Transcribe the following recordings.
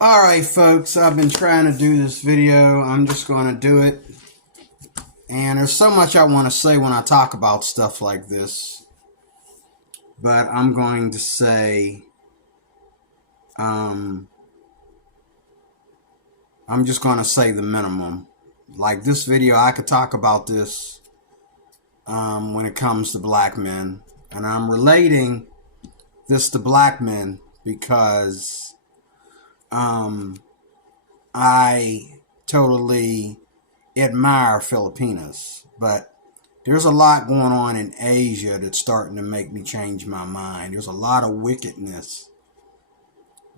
Alright folks, I've been trying to do this video. I'm just going to do it. And there's so much I want to say when I talk about stuff like this. But I'm going to say, I'm just going to say the minimum. Like this video, I could talk about this when it comes to black men. And I'm relating this to black men because I totally admire Filipinas, but there's a lot going on in Asia that's starting to make me change my mind. There's a lot of wickedness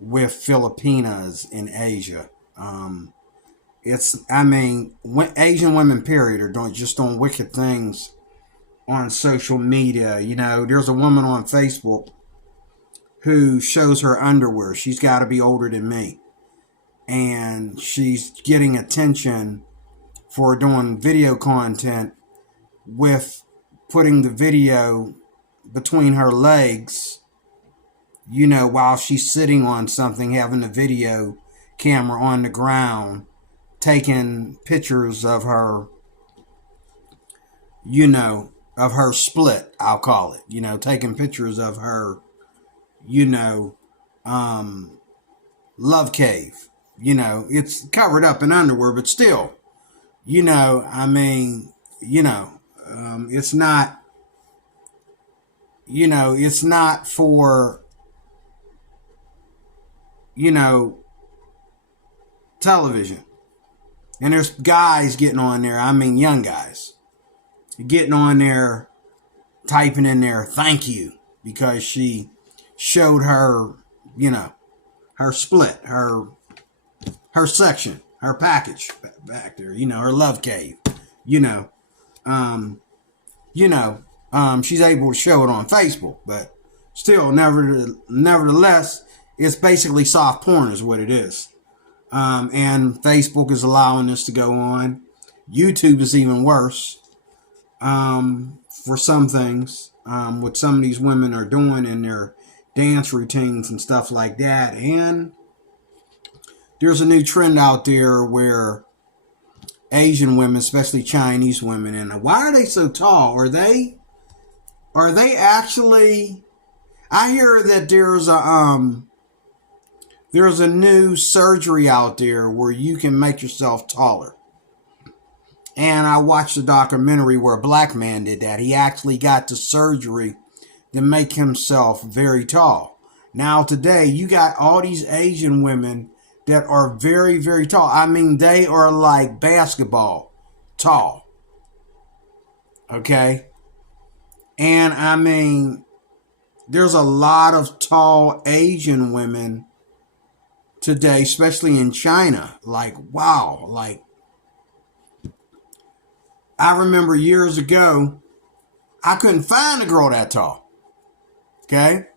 with Filipinas in Asia. Asian women, period, are doing wicked things on social media. You know, there's a woman on Facebook who shows her underwear. She's got to be older than me. And she's getting attention for doing video content with putting the video between her legs, you know, while she's sitting on something, having the video camera on the ground, taking pictures of her, you know, of her split, I'll call it, you know, taking pictures of her, you know, love cave. You know, it's covered up in underwear, but still, you know, I mean, you know, it's not, you know, it's not for, you know, television. And there's guys getting on there, I mean, young guys, getting on there, typing in there, thank you, because she showed her, you know, her split, her section, her package back there, you know, her love cave, you know, she's able to show it on Facebook, but still, nevertheless, it's basically soft porn is what it is. And Facebook is allowing this to go on. YouTube is even worse, for some things, what some of these women are doing in their dance routines and stuff like that. And there's a new trend out there where Asian women, especially Chinese women, and why are they so tall? Are they actually? I hear that there's a new surgery out there where you can make yourself taller. And I watched a documentary where a black man did that. He actually got the surgery to make himself very tall. Now today, you got all these Asian women that are very, very tall. I mean, they are like basketball tall. Okay? And I mean, there's a lot of tall Asian women today, especially in China. Like, wow. Like, I remember years ago, I couldn't find a girl that tall. Okay?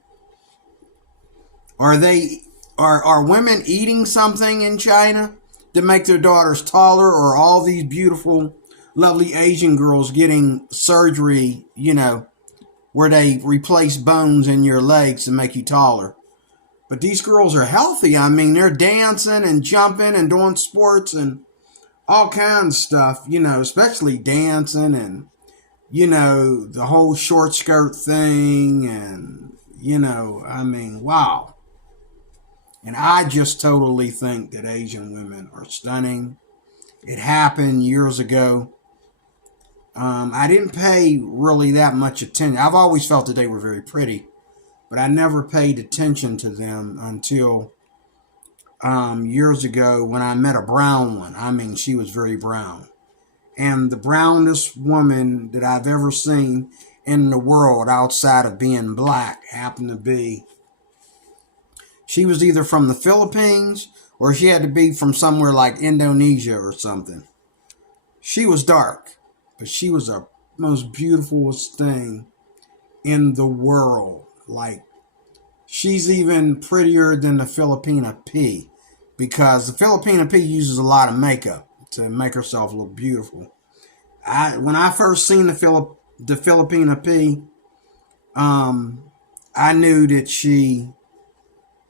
Are women eating something in China to make their daughters taller, or all these beautiful, lovely Asian girls getting surgery, you know, where they replace bones in your legs to make you taller? But these girls are healthy. I mean, they're dancing and jumping and doing sports and all kinds of stuff, you know, especially dancing and, you know, the whole short skirt thing. And, you know, I mean, wow. And I just totally think that Asian women are stunning. It happened years ago. I didn't pay really that much attention. I've always felt that they were very pretty, but I never paid attention to them until years ago when I met a brown one. I mean, she was very brown. And the brownest woman that I've ever seen in the world outside of being black happened to be, she was either from the Philippines or she had to be from somewhere like Indonesia or something. She was dark, but she was the most beautifulest thing in the world. Like, she's even prettier than the Filipina P, because the Filipina P uses a lot of makeup to make herself look beautiful. When I first seen the Filipina P, I knew that she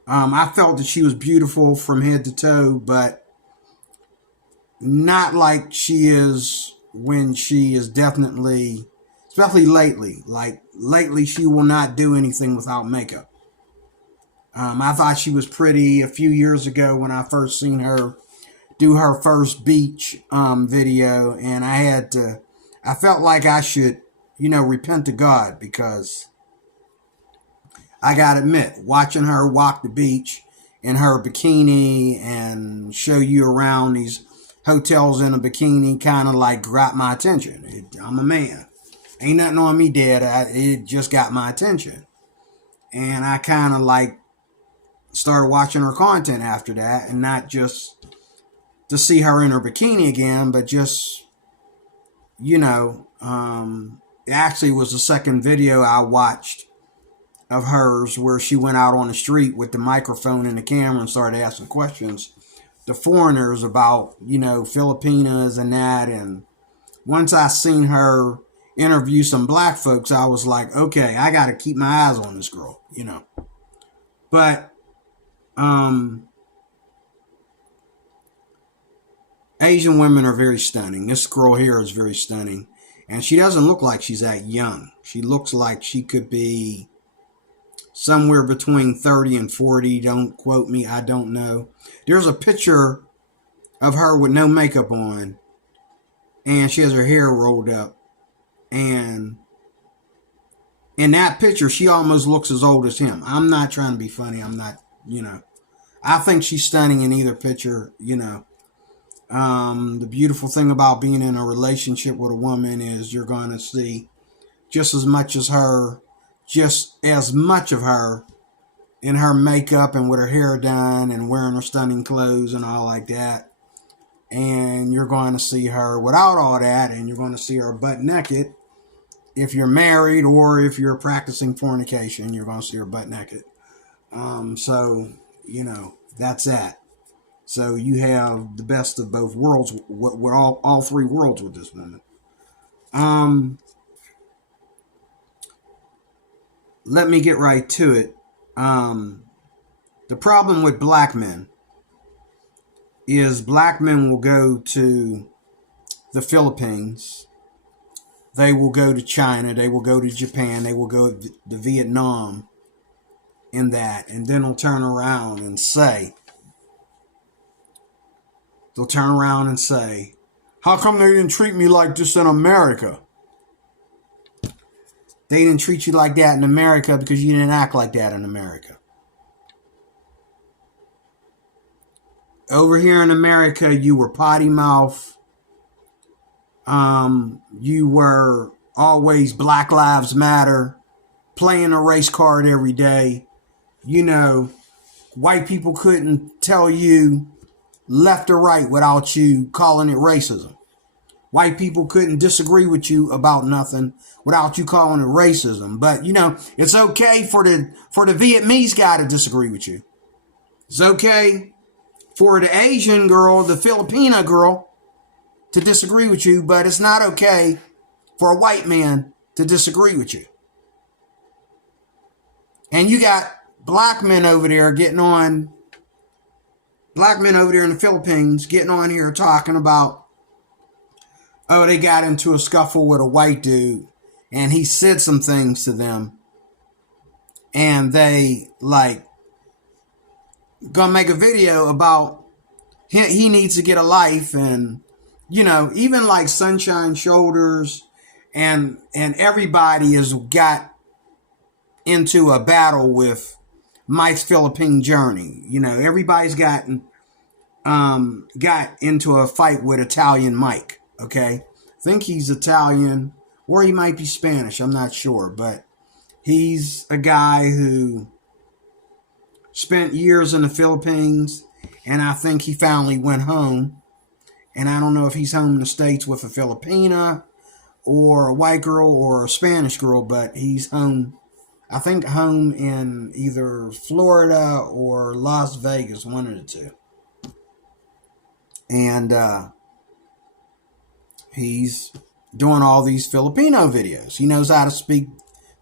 I felt that she was beautiful from head to toe, but not like she is when she is definitely, especially lately. Like lately, she will not do anything without makeup. I thought she was pretty a few years ago when I first seen her do her first beach video, and I felt like I should, repent to God, because I gotta admit, watching her walk the beach in her bikini and show you around these hotels in a bikini kind of like grabbed my attention. I'm a man. Ain't nothing on me, Dad. It just got my attention. And I kind of like started watching her content after that, and not just to see her in her bikini again, but just, it actually was the second video I watched of hers where she went out on the street with the microphone and the camera and started asking questions to foreigners about, Filipinas and that. And once I seen her interview some black folks, I was like, okay, I got to keep my eyes on this girl, But Asian women are very stunning. This girl here is very stunning. And she doesn't look like she's that young. She looks like she could be somewhere between 30 and 40. Don't quote me. I don't know. There's a picture of her with no makeup on, and she has her hair rolled up. And in that picture, she almost looks as old as him. I'm not trying to be funny. I'm not, I think she's stunning in either picture, The beautiful thing about being in a relationship with a woman is you're going to see just as much of her in her makeup and with her hair done and wearing her stunning clothes and all like that. And you're going to see her without all that, and you're going to see her butt naked. If you're married or if you're practicing fornication, you're going to see her butt naked. So, that's that. So you have the best of both worlds, with all three worlds with this woman. Let me get right to it. The problem with black men is black men will go to the Philippines, they will go to China, they will go to Japan, they will go to Vietnam in that, and then they'll turn around and say, how come they didn't treat me like this in America? They didn't treat you like that in America because you didn't act like that in America. Over here in America, you were potty mouth. You were always Black Lives Matter, playing a race card every day. White people couldn't tell you left or right without you calling it racism. White people couldn't disagree with you about nothing without you calling it racism. But, it's okay for the Vietnamese guy to disagree with you. It's okay for the Asian girl, the Filipina girl, to disagree with you, but it's not okay for a white man to disagree with you. And you got black men over there in the Philippines getting on here talking about, oh, they got into a scuffle with a white dude and he said some things to them and they gonna make a video about he needs to get a life. And even like Sunshine Shoulders and everybody has got into a battle with Mike's Philippine Journey. Everybody's got into a fight with Italian Mike. Okay, I think he's Italian or he might be Spanish. I'm not sure, but he's a guy who spent years in the Philippines, and I think he finally went home. And I don't know if he's home in the States with a Filipina or a white girl or a Spanish girl, but he's home, I think home in either Florida or Las Vegas, one of the two. And he's doing all these Filipino videos. He knows how to speak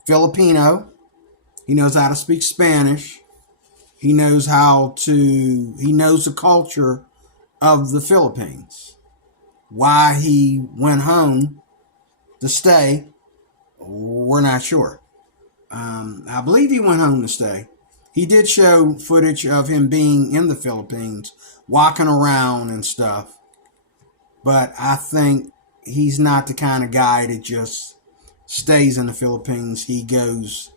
Filipino. He knows how to speak Spanish. He knows he knows the culture of the Philippines. Why he went home to stay, we're not sure. I believe he went home to stay. He did show footage of him being in the Philippines, walking around and stuff. But I think he's not the kind of guy that just stays in the Philippines. He goes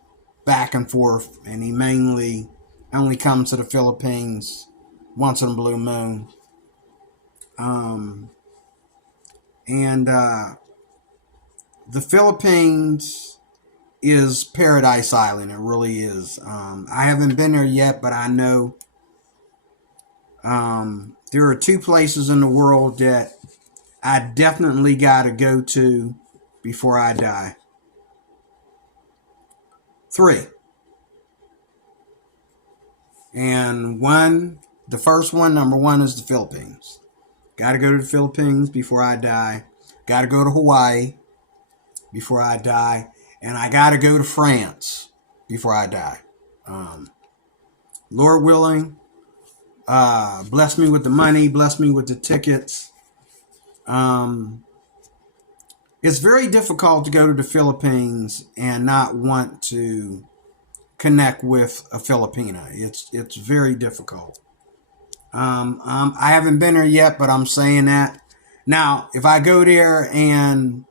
back and forth, and he mainly only comes to the Philippines once in a blue moon. And the Philippines is Paradise Island. It really is. I haven't been there yet, but I know there are two places in the world that I definitely got to go to before I die. 3. And the first one, number 1, is the Philippines. Got to go to the Philippines before I die. Got to go to Hawaii before I die. And I got to go to France before I die. Lord willing, bless me with the money, bless me with the tickets. It's very difficult to go to the Philippines and not want to connect with a Filipina. It's very difficult. I haven't been there yet, but I'm saying that. Now, if I go there and,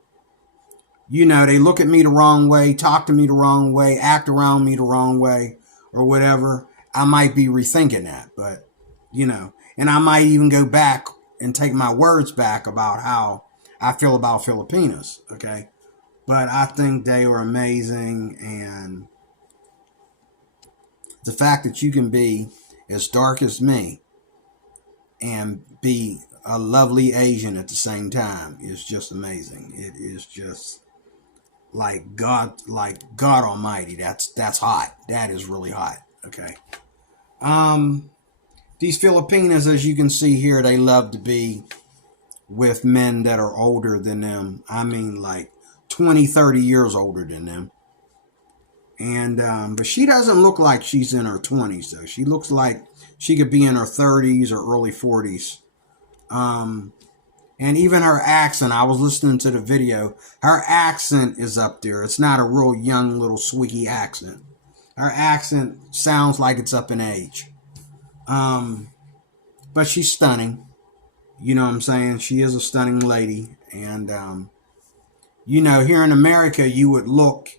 they look at me the wrong way, talk to me the wrong way, act around me the wrong way, or whatever, I might be rethinking that. But, and I might even go back and take my words back about how I feel about Filipinas, okay? But I think they were amazing, and the fact that you can be as dark as me and be a lovely Asian at the same time is just amazing. It is just like God Almighty. That's hot. That is really hot. Okay. These Filipinas, as you can see here, they love to be with men that are older than them. I mean, like 20, 30 years older than them. And but she doesn't look like she's in her 20s, though. She looks like she could be in her 30s or early 40s. And even her accent, I was listening to the video, her accent is up there. It's not a real young little squeaky accent. Her accent sounds like it's up in age. But she's stunning. You know what I'm saying? She is a stunning lady. And, here in America, you would look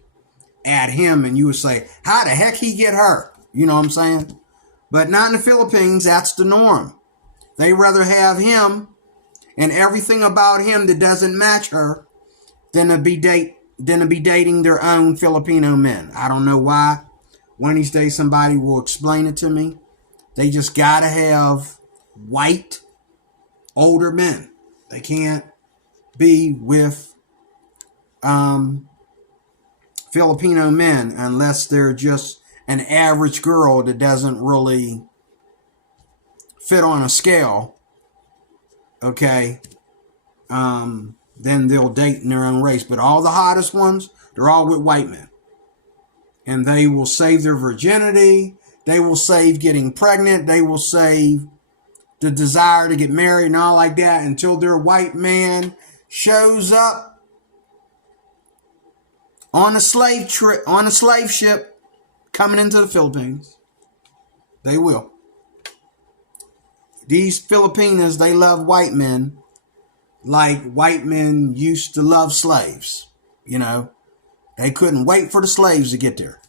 at him and you would say, how the heck he get her? You know what I'm saying? But not in the Philippines. That's the norm. They rather have him and everything about him that doesn't match her than to be dating their own Filipino men. I don't know why. One of these days somebody will explain it to me. They just gotta have white, older men. They can't be with Filipino men unless they're just an average girl that doesn't really fit on a scale. Okay. Then they'll date in their own race. But all the hottest ones, they're all with white men. And they will save their virginity. They will save getting pregnant. They will save the desire to get married and all like that until their white man shows up on a slave ship coming into the Philippines. They will. These Filipinas, they love white men like white men used to love slaves. They couldn't wait for the slaves to get there.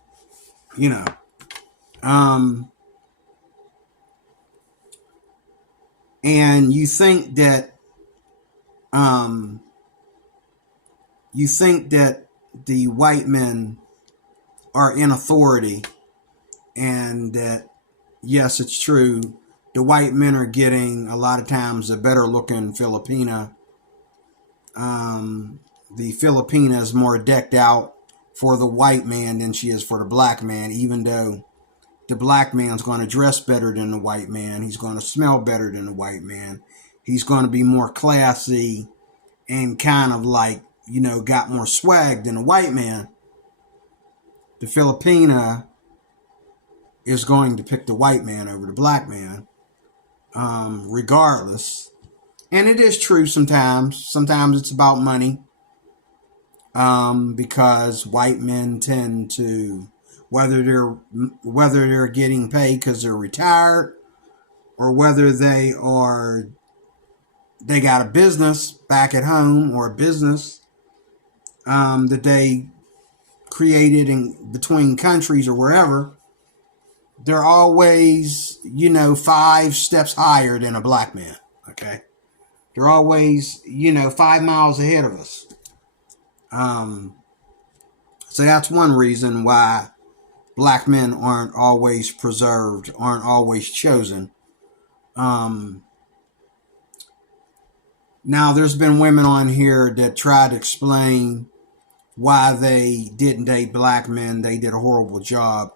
And you think that the white men are in authority, and that, yes, it's true, the white men are getting a lot of times a better looking Filipina. The Filipina is more decked out for the white man than she is for the black man, even though the black man's going to dress better than the white man. He's going to smell better than the white man. He's going to be more classy and kind of like, got more swag than the white man. The Filipina is going to pick the white man over the black man, regardless. And it is true sometimes. Sometimes it's about money, because white men tend to, whether they're getting paid because they're retired, or whether they got a business back at home, or a business that they created in between countries or wherever, they're always, 5 steps higher than a black man. Okay, they're always, 5 miles ahead of us. So that's one reason why black men aren't always preserved, aren't always chosen. Now, there's been women on here that try to explain why they didn't date black men. They did a horrible job.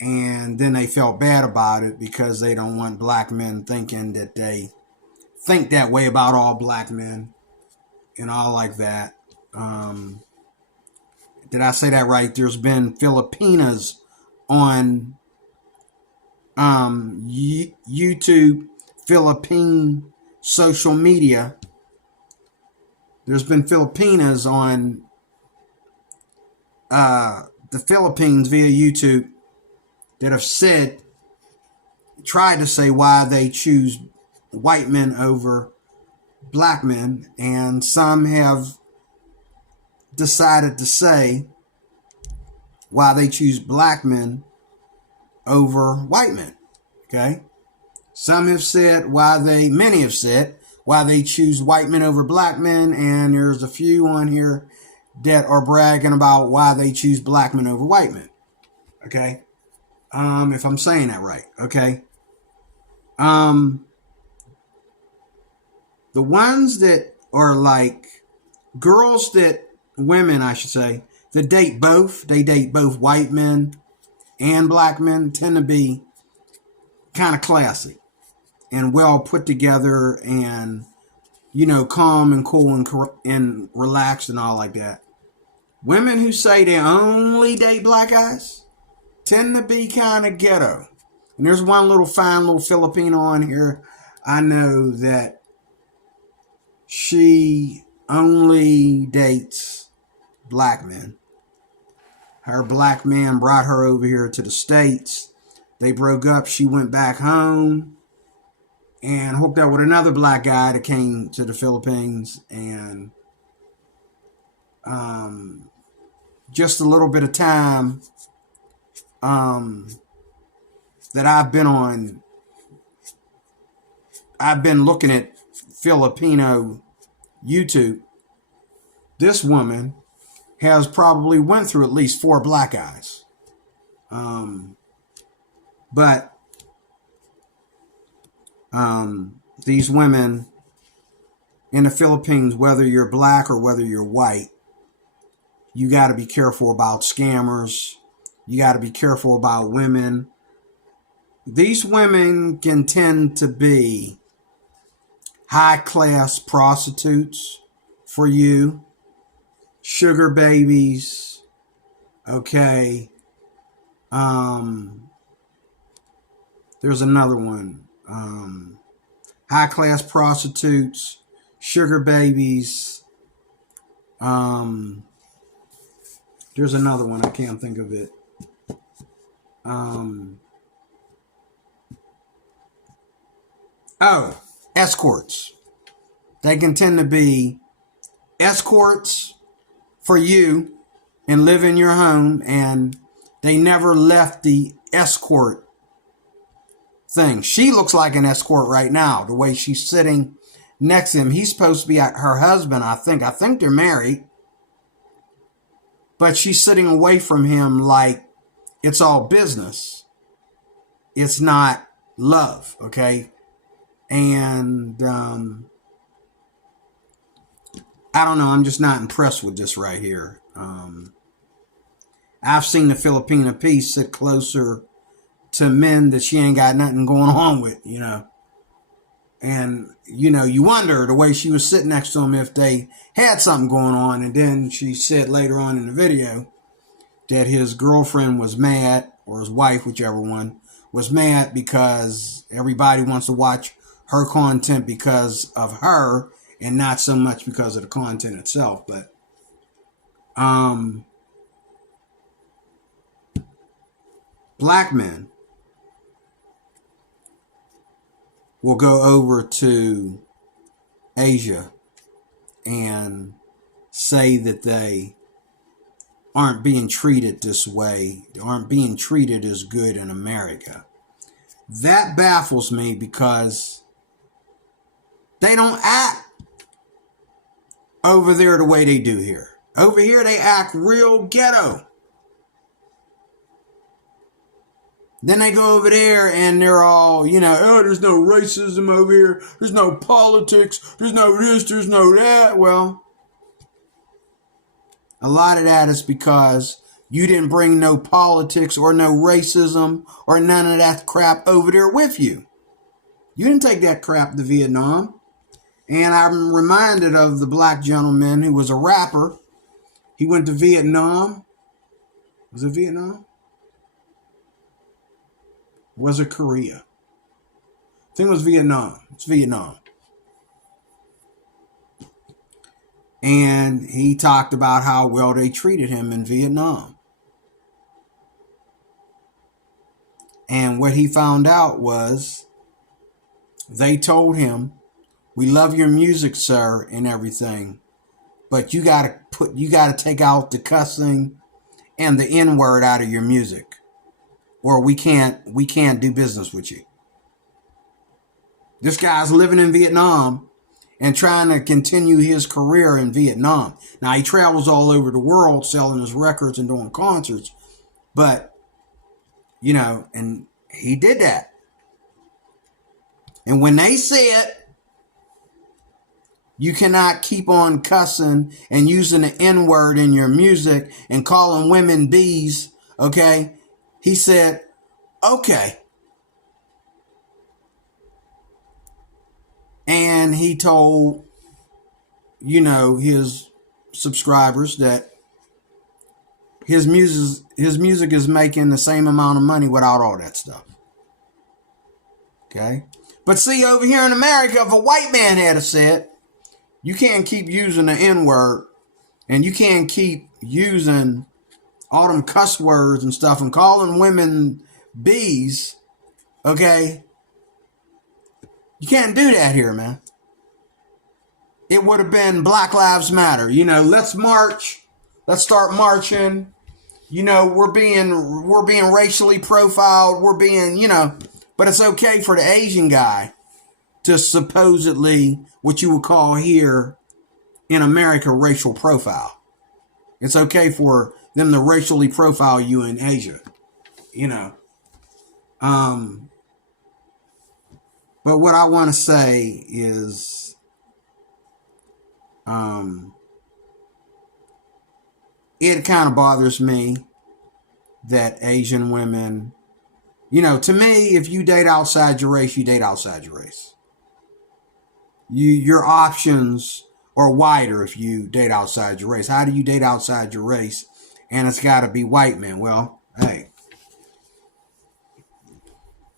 And then they felt bad about it because they don't want black men thinking that they think that way about all black men and all like that. Did I say that right? There's been Filipinas on YouTube, Philippine social media. There's been Filipinas on the Philippines via YouTube that have tried to say why they choose white men over black men, and some have decided to say why they choose black men over white men. Okay, many have said why they choose white men over black men, and there's a few on here that are bragging about why they choose black men over white men. Okay, if I'm saying that right. Okay, the ones that are like women, I should say, that date both white men and black men, tend to be kind of classy and well put together, and calm and cool and relaxed and all like that. Women who say they only date black guys tend to be kind of ghetto. And there's one fine little Filipino on here I know that she only dates black men. Her black man brought her over here to the States. They broke up. She went back home and hooked up with another black guy that came to the Philippines. And just a little bit of time that I've been looking at Filipino YouTube. This woman has probably went through at least 4 black guys. But these women in the Philippines, whether you're black or whether you're white, you got to be careful about scammers. You got to be careful about women. These women can tend to be high-class prostitutes for you, sugar babies, okay. There's another one. High-class prostitutes, sugar babies. There's another one. I can't think of it. Escorts. They can tend to be escorts for you and live in your home, and they never left the escort thing. She looks like an escort right now, the way she's sitting next to him. He's supposed to be her husband, I think. I think they're married. But she's sitting away from him like it's all business. It's not love, okay? And I don't know. I'm just not impressed with this right here. I've seen the Filipina piece sit closer to men that she ain't got nothing going on with, And, you wonder the way she was sitting next to him if they had something going on. And then she said later on in the video that his girlfriend was mad or his wife, whichever one, was mad because everybody wants to watch her content because of her and not so much because of the content itself. But black men will go over to Asia and say that they aren't being treated this way, they aren't being treated as good in America. That baffles me because they don't act over there the way they do here. Over here, they act real ghetto. Then they go over there and they're all, oh, there's no racism over here. There's no politics. There's no this, there's no that. Well, a lot of that is because you didn't bring no politics or no racism or none of that crap over there with you. You didn't take that crap to Vietnam. And I'm reminded of the black gentleman who was a rapper. He went to Vietnam. Was it Vietnam? Was it Korea? I think it was Vietnam. It's Vietnam. And he talked about how well they treated him in Vietnam. And what he found out was they told him, we love your music, sir, and everything, but you gotta take out the cussing and the N-word out of your music, or we can't do business with you. This guy's living in Vietnam and trying to continue his career in Vietnam. Now, he travels all over the world selling his records and doing concerts, but, and he did that. And when they said, you cannot keep on cussing and using the N-word in your music and calling women bees, okay? He said, okay. And he told, his subscribers that his music is making the same amount of money without all that stuff. Okay? But see, over here in America, if a white man had said, you can't keep using the N-word and you can't keep using all them cuss words and stuff and calling women bees, okay? You can't do that here, man. It would have been Black Lives Matter. Let's march. Let's start marching. We're being racially profiled. We're being, but it's okay for the Asian guy to supposedly, what you would call here in America, racial profile. It's okay for them to racially profile you in Asia, But what I want to say is, it kind of bothers me that Asian women, to me, if you date outside your race, you date outside your race. Your options are wider if you date outside your race. How do you date outside your race? And it's got to be white men. Well, hey,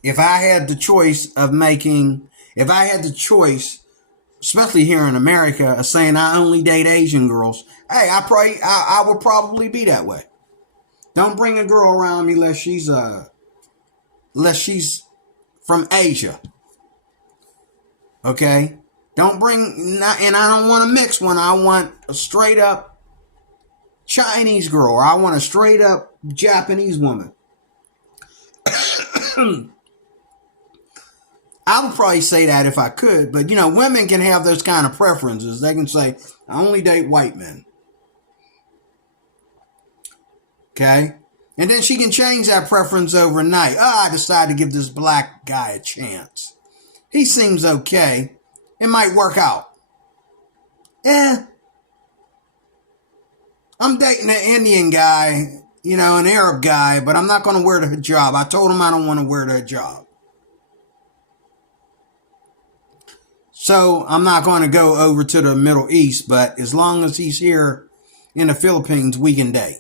if I had the choice, especially here in America, of saying I only date Asian girls, hey, I would probably be that way. Don't bring a girl around me unless she's from Asia. Okay? Don't bring, and I don't want a mixed one. I want a straight up Chinese girl, or I want a straight up Japanese woman. I would probably say that if I could, but women can have those kind of preferences. They can say, I only date white men. Okay? And then she can change that preference overnight. I decided to give this black guy a chance. He seems okay. It might work out. I'm dating an Indian guy, an Arab guy, but I'm not going to wear the hijab. I told him I don't want to wear the hijab. So I'm not going to go over to the Middle East, but as long as he's here in the Philippines, we can date.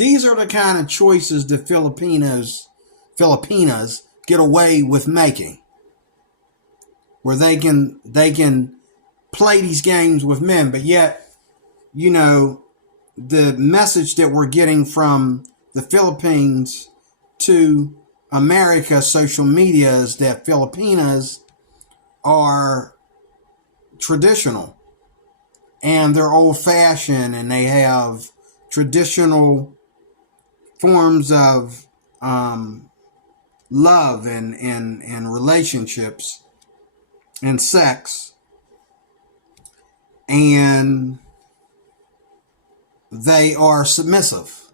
These are the kind of choices that Filipinas get away with making, where they can play these games with men, but yet, you know, the message that we're getting from the Philippines to America social media is that Filipinas are traditional and they're old-fashioned and they have traditional forms of love and relationships and sex, and they are submissive,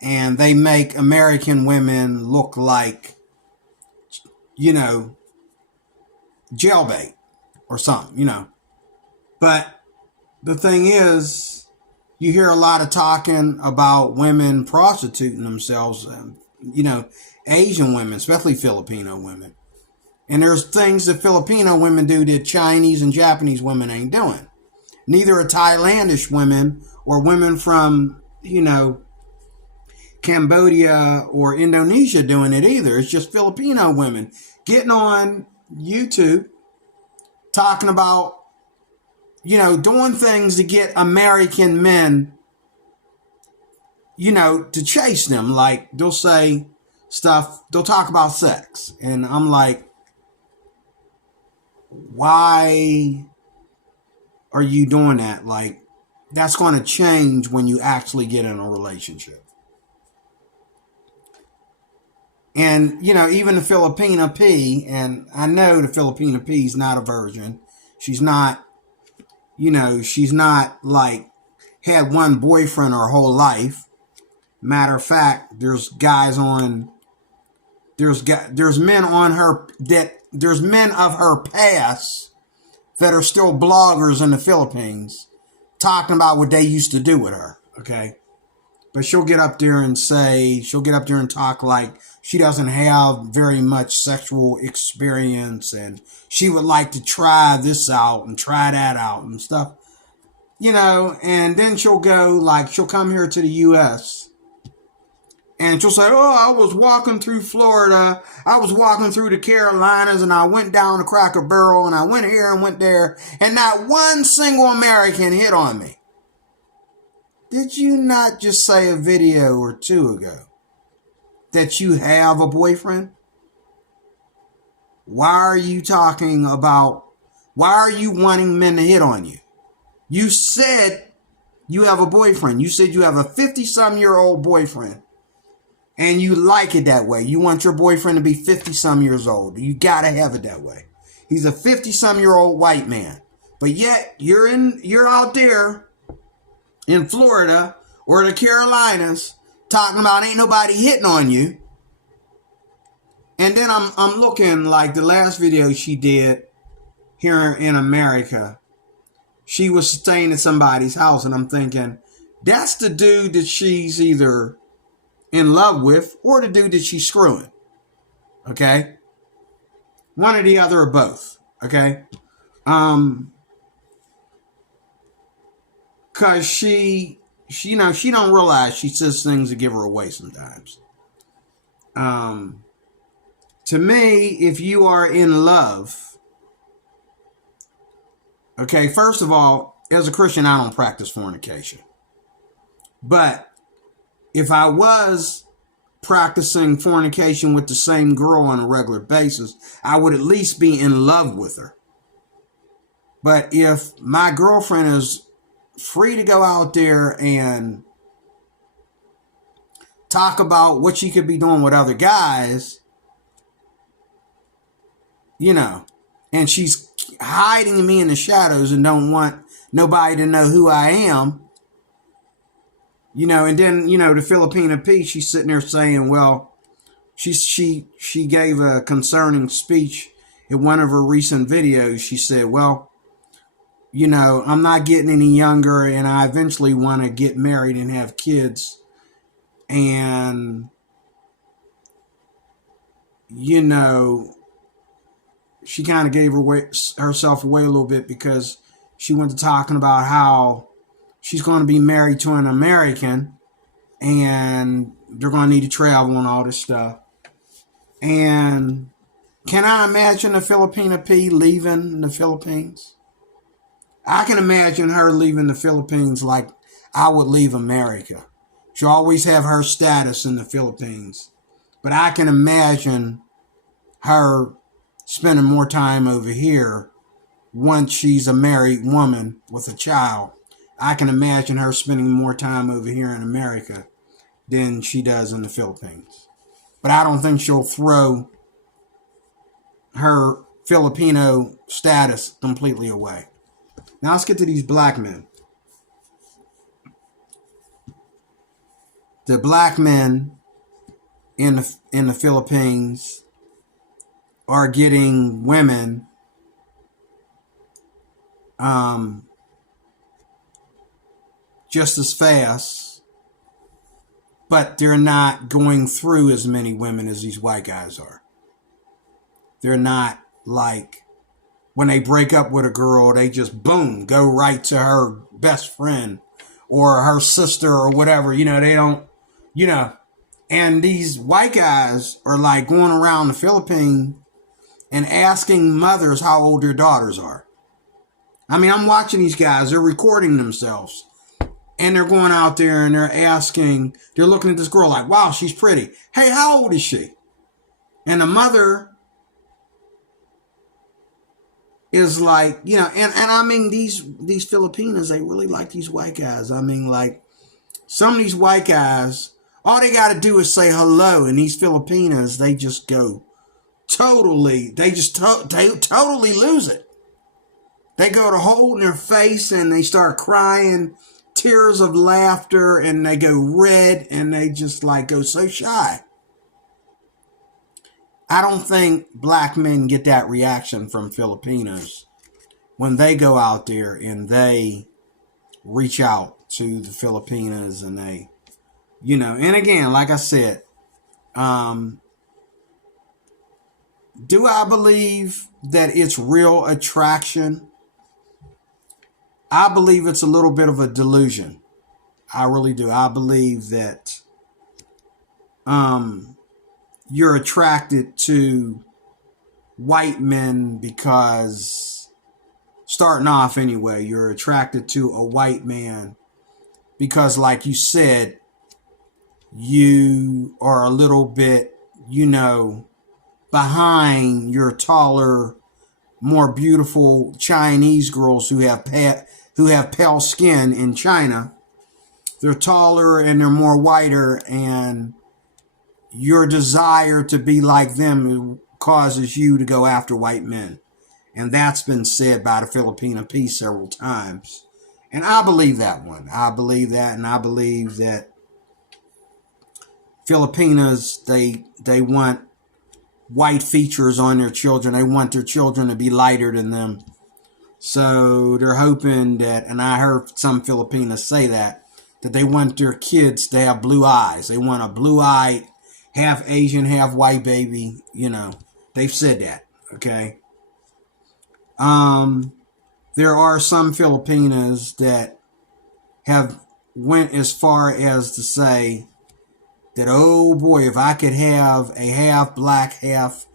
and they make American women look like, you know, jailbait or something, you know. But the thing is, you hear a lot of talking about women prostituting themselves, you know, Asian women, especially Filipino women. And there's things that Filipino women do that Chinese and Japanese women ain't doing. Neither are Thailandish women or women from, you know, Cambodia or Indonesia doing it either. It's just Filipino women getting on YouTube talking about, you know, doing things to get American men, you know, to chase them. Like, they'll say stuff, they'll talk about sex. And I'm like, why are you doing that? Like, that's going to change when you actually get in a relationship. And, you know, even the Filipina P, and I know the Filipina P is not a virgin. She's not, you know, she's not like had one boyfriend her whole life. Matter of fact, there's men on her that there's men of her past that are still bloggers in the Philippines talking about what they used to do with her. Okay. But she'll get up there and talk like she doesn't have very much sexual experience and she would like to try this out and try that out and stuff, you know. And then she'll come here to the U.S. and she'll say, oh, I was walking through Florida, I was walking through the Carolinas, and I went down to Cracker Barrel, and I went here and went there, and not one single American hit on me. Did you not just say a video or two ago that you have a boyfriend? Why are you wanting men to hit on you? You said you have a boyfriend. You said you have a 50-some-year-old boyfriend. And you like it that way. You want your boyfriend to be 50-some years old. You got to have it that way. He's a 50-some-year-old white man. But yet, you're out there in Florida or the Carolinas talking about ain't nobody hitting on you. And then I'm looking like the last video she did here in America. She was staying at somebody's house, and I'm thinking, that's the dude that she's either in love with or the dude that she's screwing. Okay? One or the other or both. Okay? Cause she you know, she don't realize she says things that give her away sometimes. To me, if you are in love, okay, first of all, as a Christian, I don't practice fornication. But if I was practicing fornication with the same girl on a regular basis, I would at least be in love with her. But if my girlfriend is free to go out there and talk about what she could be doing with other guys, you know, and she's hiding me in the shadows and don't want nobody to know who I am, you know. And then, you know, the Filipina P, she's sitting there saying, well, she gave a concerning speech in one of her recent videos. She said, well, you know, I'm not getting any younger and I eventually want to get married and have kids. And, you know, she kind of gave herself away a little bit because she went to talking about how she's going to be married to an American and they're going to need to travel and all this stuff. And can I imagine a Filipina P leaving the Philippines? I can imagine her leaving the Philippines like I would leave America. She'll always have her status in the Philippines. But I can imagine her spending more time over here once she's a married woman with a child. I can imagine her spending more time over here in America than she does in the Philippines. But I don't think she'll throw her Filipino status completely away. Now let's get to these black men. The black men in the Philippines are getting women just as fast, but they're not going through as many women as these white guys are. They're not like when they break up with a girl, they just boom, go right to her best friend or her sister or whatever. They don't, and these white guys are like going around the Philippines and asking mothers how old their daughters are. I mean, I'm watching these guys, they're recording themselves. And they're going out there and they're looking at this girl like, wow, she's pretty. Hey, how old is she? And the mother is like, and I mean, these Filipinas, they really like these white guys. I mean, like, some of these white guys, all they got to do is say hello. And these Filipinas, they just go totally lose it. They go to holding their face and they start crying. Tears of laughter, and they go red, and they just like go so shy. I don't think black men get that reaction from Filipinos when they go out there and they reach out to the Filipinas and they, and again, like I said, do I believe that it's real attraction? I believe it's a little bit of a delusion. I really do. I believe that you're attracted to white men because, starting off anyway, you're attracted to a white man because, like you said, you are a little bit, behind your taller, more beautiful Chinese girls who have pale skin in China. They're taller and they're more whiter, and your desire to be like them causes you to go after white men. And that's been said by the Filipina P several times. And I believe that one. I believe that, and I believe that Filipinas, they want white features on their children. They want their children to be lighter than them. So they're hoping that, and I heard some Filipinas say that they want their kids to have blue eyes. They want a blue-eyed, half Asian, half white baby. They've said that, okay? There are some Filipinas that have went as far as to say that, oh boy, if I could have a half black, half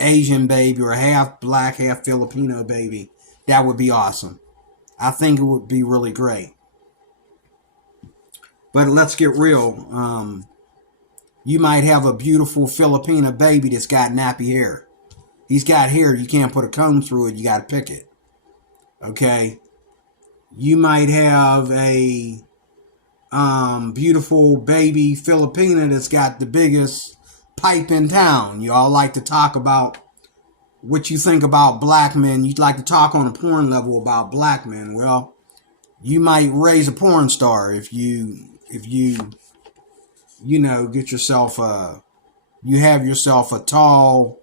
Asian baby or a half black, half Filipino baby, that would be awesome. I think it would be really great. But let's get real. You might have a beautiful Filipina baby that's got nappy hair. He's got hair. You can't put a comb through it. You got to pick it. Okay. You might have a beautiful baby Filipina that's got the biggest pipe in town. You all like to talk about what you think about black men. You'd like to talk on a porn level about black men. Well, you might raise a porn star if you get yourself you have yourself a tall,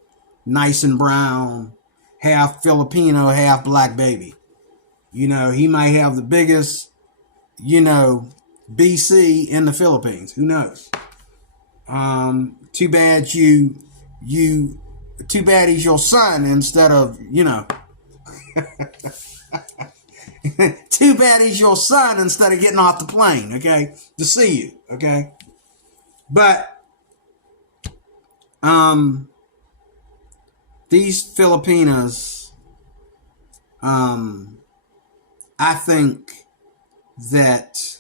nice and brown, half Filipino, half black baby. He might have the biggest, BC in the Philippines. Who knows? Too bad too bad he's your son instead of, too bad he's your son instead of getting off the plane, okay, to see you. Okay. But um these Filipinas, I think that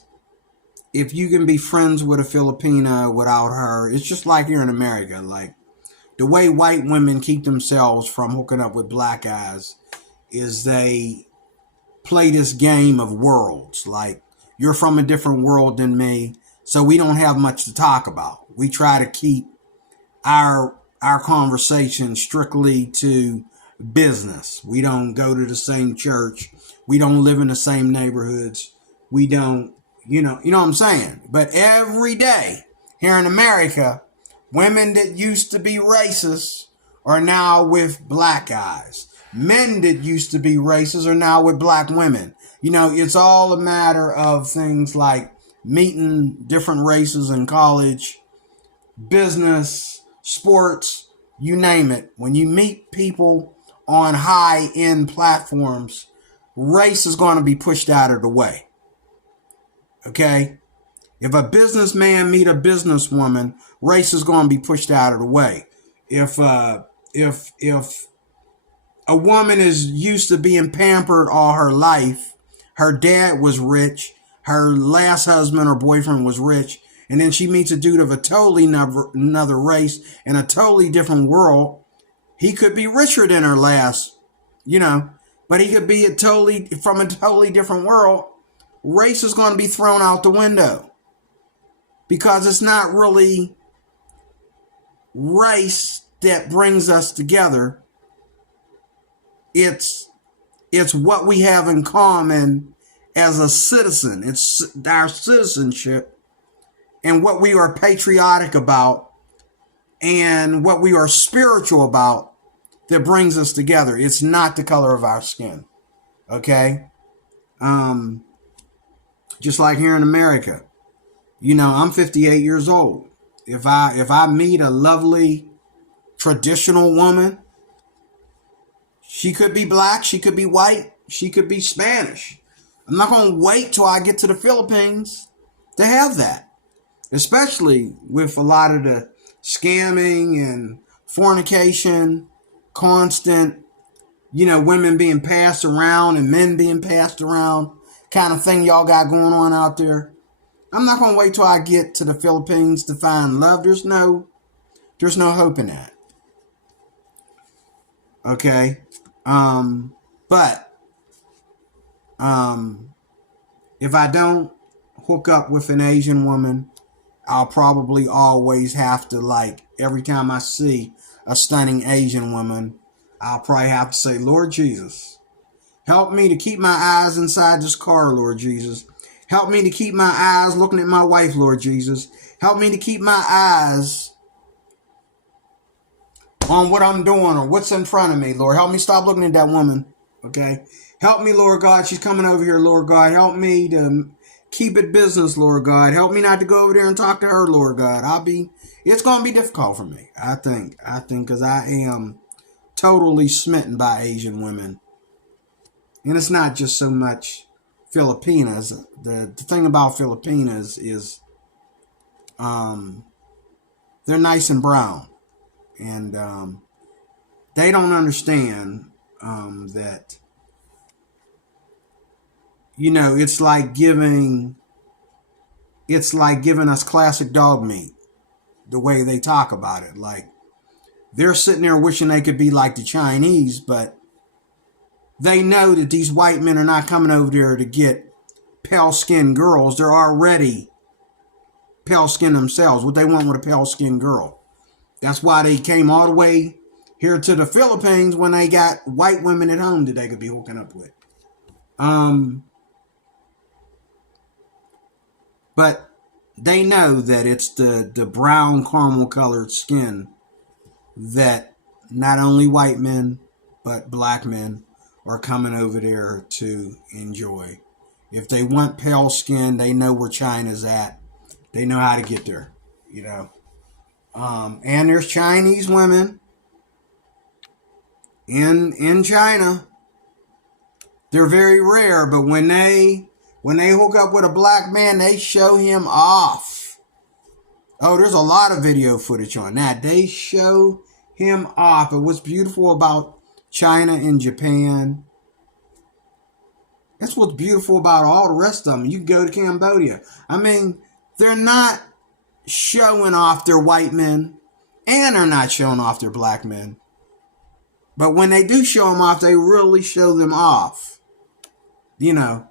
if you can be friends with a Filipina without her, it's just like here in America. Like the way white women keep themselves from hooking up with black guys is they play this game of worlds. Like you're from a different world than me, so we don't have much to talk about. We try to keep our conversation strictly to business. We don't go to the same church. We don't live in the same neighborhoods. We don't, you know what I'm saying? But every day here in America, women that used to be racist are now with black guys. Men that used to be racist are now with black women. It's all a matter of things like meeting different races in college, business, sports, you name it. When you meet people on high-end platforms, race is going to be pushed out of the way. Okay? If a businessman meet a businesswoman, race is going to be pushed out of the way. If a woman is used to being pampered all her life, her dad was rich, her last husband or boyfriend was rich, and then she meets a dude of a totally another race in a totally different world, he could be richer than her last, but he could be from a totally different world. Race is going to be thrown out the window because it's not really race that brings us together. It's what we have in common as a citizen. It's our citizenship and what we are patriotic about and what we are spiritual about that brings us together. It's not the color of our skin. Okay? Just like here in America. I'm 58 years old. If I meet a lovely traditional woman, she could be black, she could be white, she could be Spanish. I'm not going to wait till I get to the Philippines to have that. Especially with a lot of the scamming and fornication, constant, women being passed around and men being passed around kind of thing y'all got going on out there. I'm not going to wait till I get to the Philippines to find love. There's no hope in that. Okay? But if I don't hook up with an Asian woman, I'll probably always have to, every time I see a stunning Asian woman, I'll probably have to say, Lord Jesus, help me to keep my eyes inside this car, Lord Jesus. Help me to keep my eyes looking at my wife, Lord Jesus. Help me to keep my eyes on what I'm doing or what's in front of me, Lord. Help me stop looking at that woman, okay? Help me, Lord God. She's coming over here, Lord God. Help me to keep it business, Lord God. Help me not to go over there and talk to her, Lord God. It's going to be difficult for me, I think, because I am totally smitten by Asian women. And it's not just so much Filipinas. The thing about Filipinas is they're nice and brown. And they don't understand that, it's like giving us classic dog meat, the way they talk about it. Like, they're sitting there wishing they could be like the Chinese, but they know that these white men are not coming over there to get pale-skinned girls. They're already pale-skinned themselves. What they want with a pale-skinned girl. That's why they came all the way here to the Philippines when they got white women at home that they could be hooking up with. But they know that it's the brown caramel colored skin that not only white men, but black men are coming over there to enjoy. If they want pale skin, they know where China's at. They know how to get there, And there's Chinese women in China. They're very rare, but when they hook up with a black man, they show him off. Oh, there's a lot of video footage on that. They show him off. But what's beautiful about China and Japan, that's what's beautiful about all the rest of them. You can go to Cambodia. I mean, they're not showing off their white men, and they're not showing off their black men. But when they do show them off, they really show them off. You know.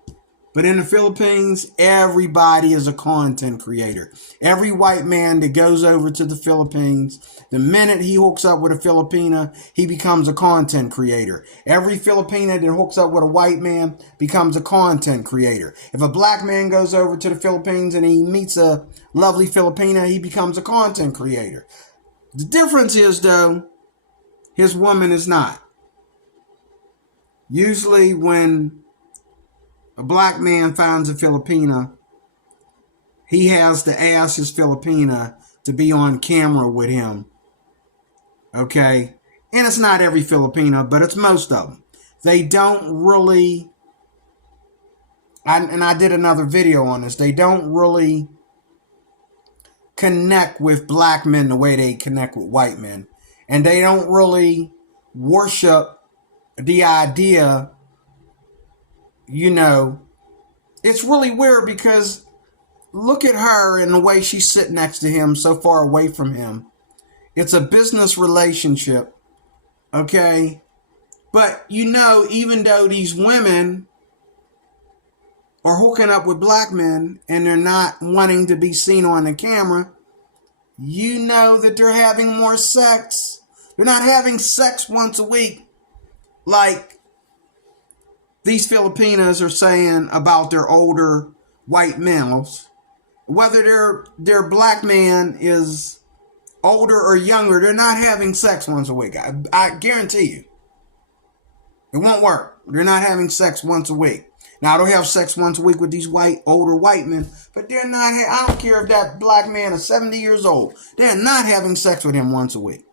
But in the Philippines, everybody is a content creator. Every white man that goes over to the Philippines, the minute he hooks up with a Filipina, he becomes a content creator. Every Filipina that hooks up with a white man becomes a content creator. If a black man goes over to the Philippines and he meets a lovely Filipina, he becomes a content creator. The difference is, though, his woman is not. Usually when a black man finds a Filipina, he has to ask his Filipina to be on camera with him. Okay? And it's not every Filipina, but it's most of them. They don't really, and I did another video on this, they don't really connect with black men the way they connect with white men. And they don't really worship the idea, you know, it's really weird because look at her and the way she's sitting next to him so far away from him. It's a business relationship, okay? But, you know, even though these women are hooking up with black men and they're not wanting to be seen on the camera, you know that they're having more sex. They're not having sex once a week like these Filipinas are saying about their older white males. Whether their black man is older or younger, they're not having sex once a week. I guarantee you. It won't work. They're not having sex once a week. Now, they'll have sex once a week with these older white men, but they're not, I don't care if that black man is 70 years old. They're not having sex with him once a week.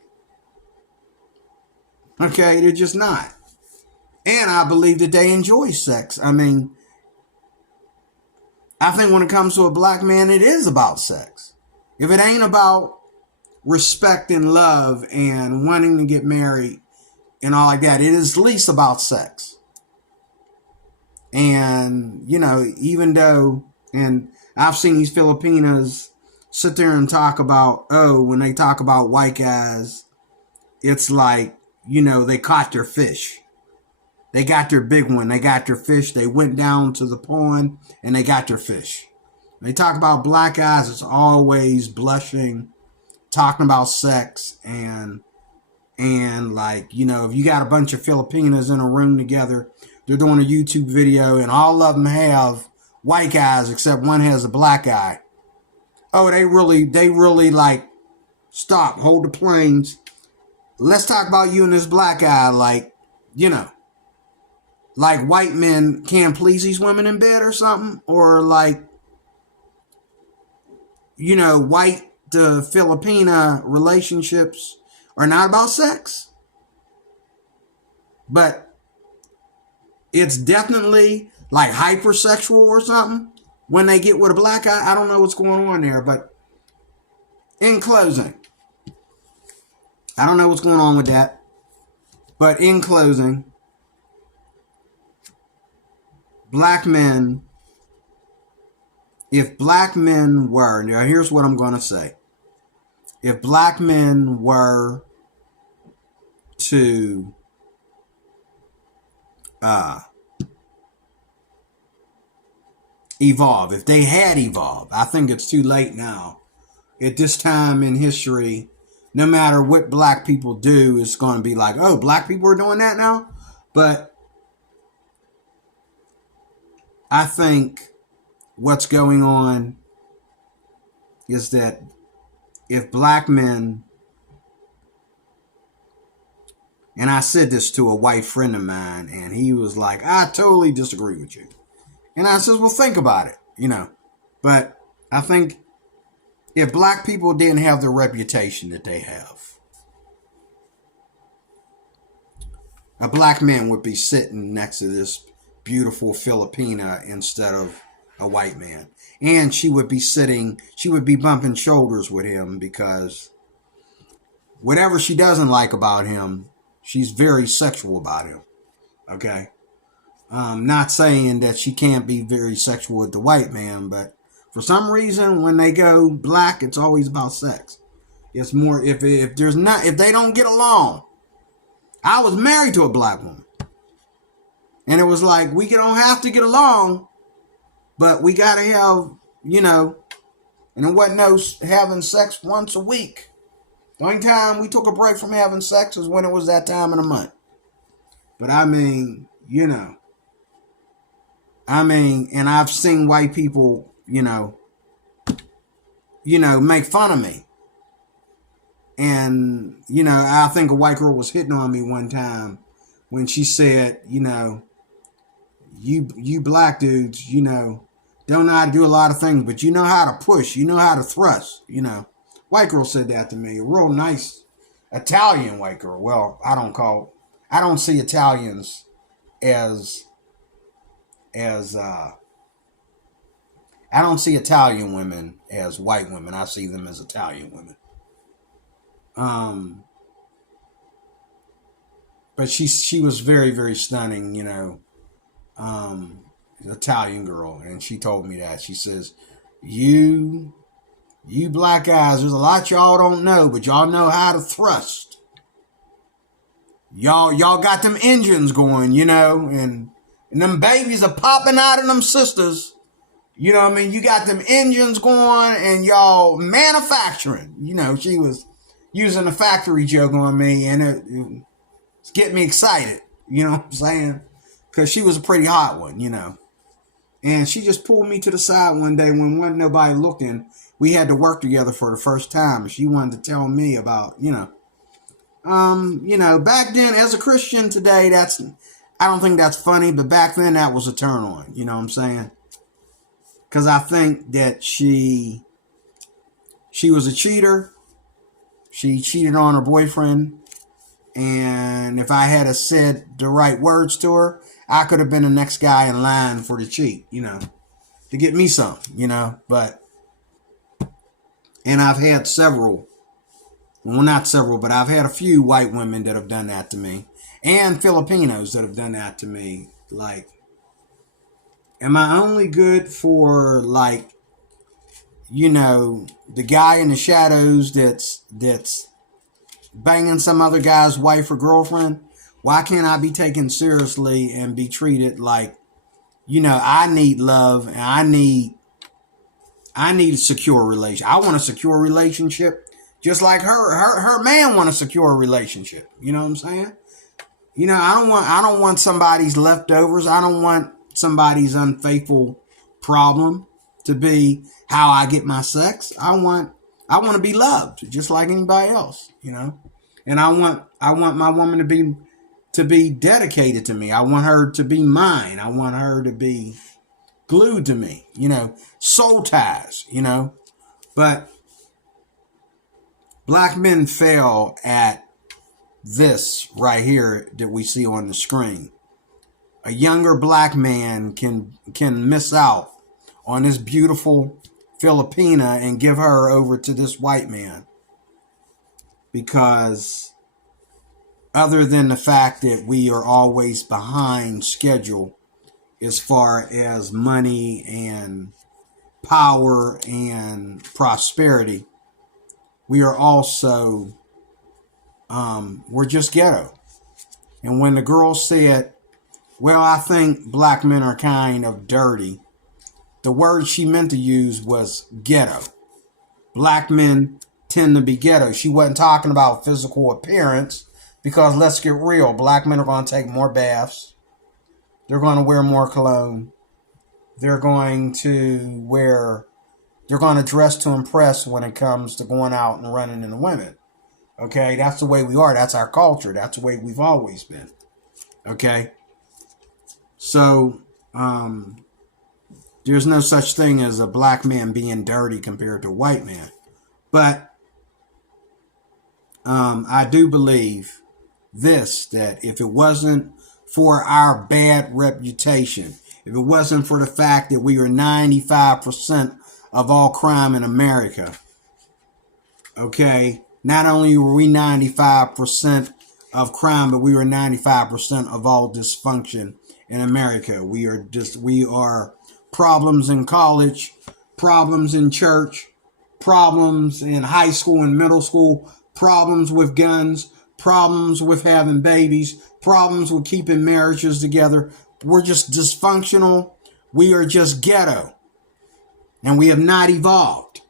Okay, they're just not. And I believe that they enjoy sex. I mean, I think when it comes to a black man, it is about sex. If it ain't about respect and love and wanting to get married and all like that, it is at least about sex. And, you know, even though, and I've seen these Filipinas sit there and talk about, oh, when they talk about white guys, it's like, you know, they caught their fish. They got their big one. They got their fish. They went down to the pond and they got their fish. They talk about black guys, it's always blushing, talking about sex, and like, you know, if you got a bunch of Filipinas in a room together, they're doing a YouTube video and all of them have white guys except one has a black guy. Oh, they really like, stop, hold the planes. Let's talk about you and this black guy, like, you know. Like white men can't please these women in bed or something? Or like, you know, white to Filipina relationships are not about sex. But it's definitely like hypersexual or something when they get with a black guy. I don't know what's going on there. But in closing, I don't know what's going on with that. But in closing, black men, if black men were, now here's what I'm going to say. If black men were to evolve, if they had evolved, I think it's too late now. At this time in history, no matter what black people do, it's going to be like, oh, black people are doing that now? But I think what's going on is that if black men, and I said this to a white friend of mine, and he was like, I totally disagree with you. And I said, well, think about it, you know. But I think if black people didn't have the reputation that they have, a black man would be sitting next to this beautiful Filipina instead of a white man. And she would be bumping shoulders with him because whatever she doesn't like about him, she's very sexual about him. Okay? Not saying that she can't be very sexual with the white man, but for some reason, when they go black, it's always about sex. It's more if they don't get along. I was married to a black woman, and it was like we don't have to get along, but we gotta have, and it wasn't no having sex once a week. The only time we took a break from having sex was when it was that time of the month. But I mean, and I've seen white people, make fun of me. And, I think a white girl was hitting on me one time when she said, you black dudes, don't know how to do a lot of things, but you know how to push, you know how to thrust, White girl said that to me, a real nice Italian white girl. Well, I don't see Italians as I don't see Italian women as white women. I see them as Italian women. But she was very, very stunning, Italian girl, and she told me that. She says, you black guys, there's a lot y'all don't know, but y'all know how to thrust. Y'all got them engines going, and them babies are popping out of them sisters. You got them engines going and y'all manufacturing. She was using a factory joke on me, and it's getting me excited. You know what I'm saying? Because she was a pretty hot one, And she just pulled me to the side one day when wasn't nobody looking. We had to work together for the first time. She wanted to tell me about, back then as a Christian today, I don't think that's funny, but back then that was a turn on. You know what I'm saying? Because I think that she was a cheater. She cheated on her boyfriend. And if I had said the right words to her, I could have been the next guy in line for the cheat, to get me some, But, and I've had several, well, not several, but I've had a few white women that have done that to me. And Filipinos that have done that to me. Like, am I only good for, like, the guy in the shadows that's banging some other guy's wife or girlfriend? Why can't I be taken seriously and be treated like, I need love and I need a secure relationship. I want a secure relationship just like her man want a secure relationship. You know what I'm saying? I don't want somebody's leftovers. I don't want somebody's unfaithful problem to be how I get my sex. I want to be loved just like anybody else, And I want my woman to be dedicated to me. I want her to be mine. I want her to be glued to me, soul ties, But black men fail at this right here that we see on the screen. A younger black man can miss out on this beautiful Filipina and give her over to this white man. Because other than the fact that we are always behind schedule as far as money and power and prosperity, we are also, we're just ghetto. And when the girl said, well, I think black men are kind of dirty, the word she meant to use was ghetto. Black men tend to be ghetto. She wasn't talking about physical appearance, because let's get real, black men are going to take more baths. They're going to wear more cologne. They're going to dress to impress when it comes to going out and running into women. Okay, that's the way we are. That's our culture. That's the way we've always been. Okay, so there's no such thing as a black man being dirty compared to a white man. But I do believe this, that if it wasn't for our bad reputation, if it wasn't for the fact that we are 95% of all crime in America. Okay, not only were we 95% of crime, but we were 95% of all dysfunction in America. We are problems in college, problems in church, problems in high school and middle school, problems with guns, problems with having babies, problems with keeping marriages together. We're just dysfunctional. We are just ghetto. And we have not evolved.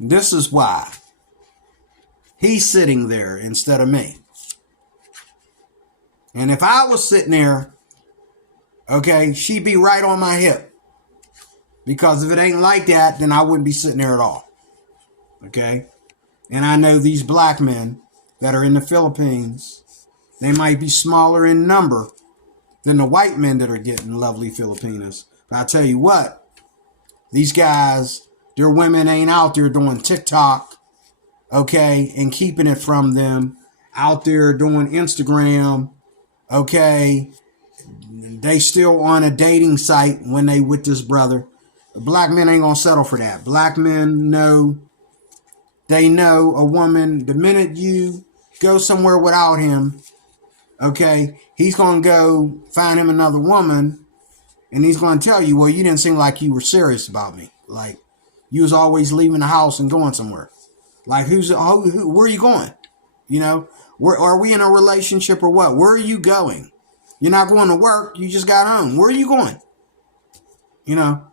This is why he's sitting there instead of me. And if I was sitting there, okay, she'd be right on my hip. Because if it ain't like that, then I wouldn't be sitting there at all. Okay? And I know these black men that are in the Philippines, they might be smaller in number than the white men that are getting lovely Filipinas. But I tell you what, these guys, their women ain't out there doing TikTok, okay, and keeping it from them. Out there doing Instagram, okay. They still on a dating site when they with this brother. Black men ain't gonna settle for that. Black men know, they know a woman, the minute you go somewhere without him, okay, he's gonna go find him another woman, and he's gonna tell you, well, you didn't seem like you were serious about me. Like, you was always leaving the house and going somewhere. Like, where are you going? You know, are we in a relationship or what? Where are you going? You're not going to work. You just got home. Where are you going? You know,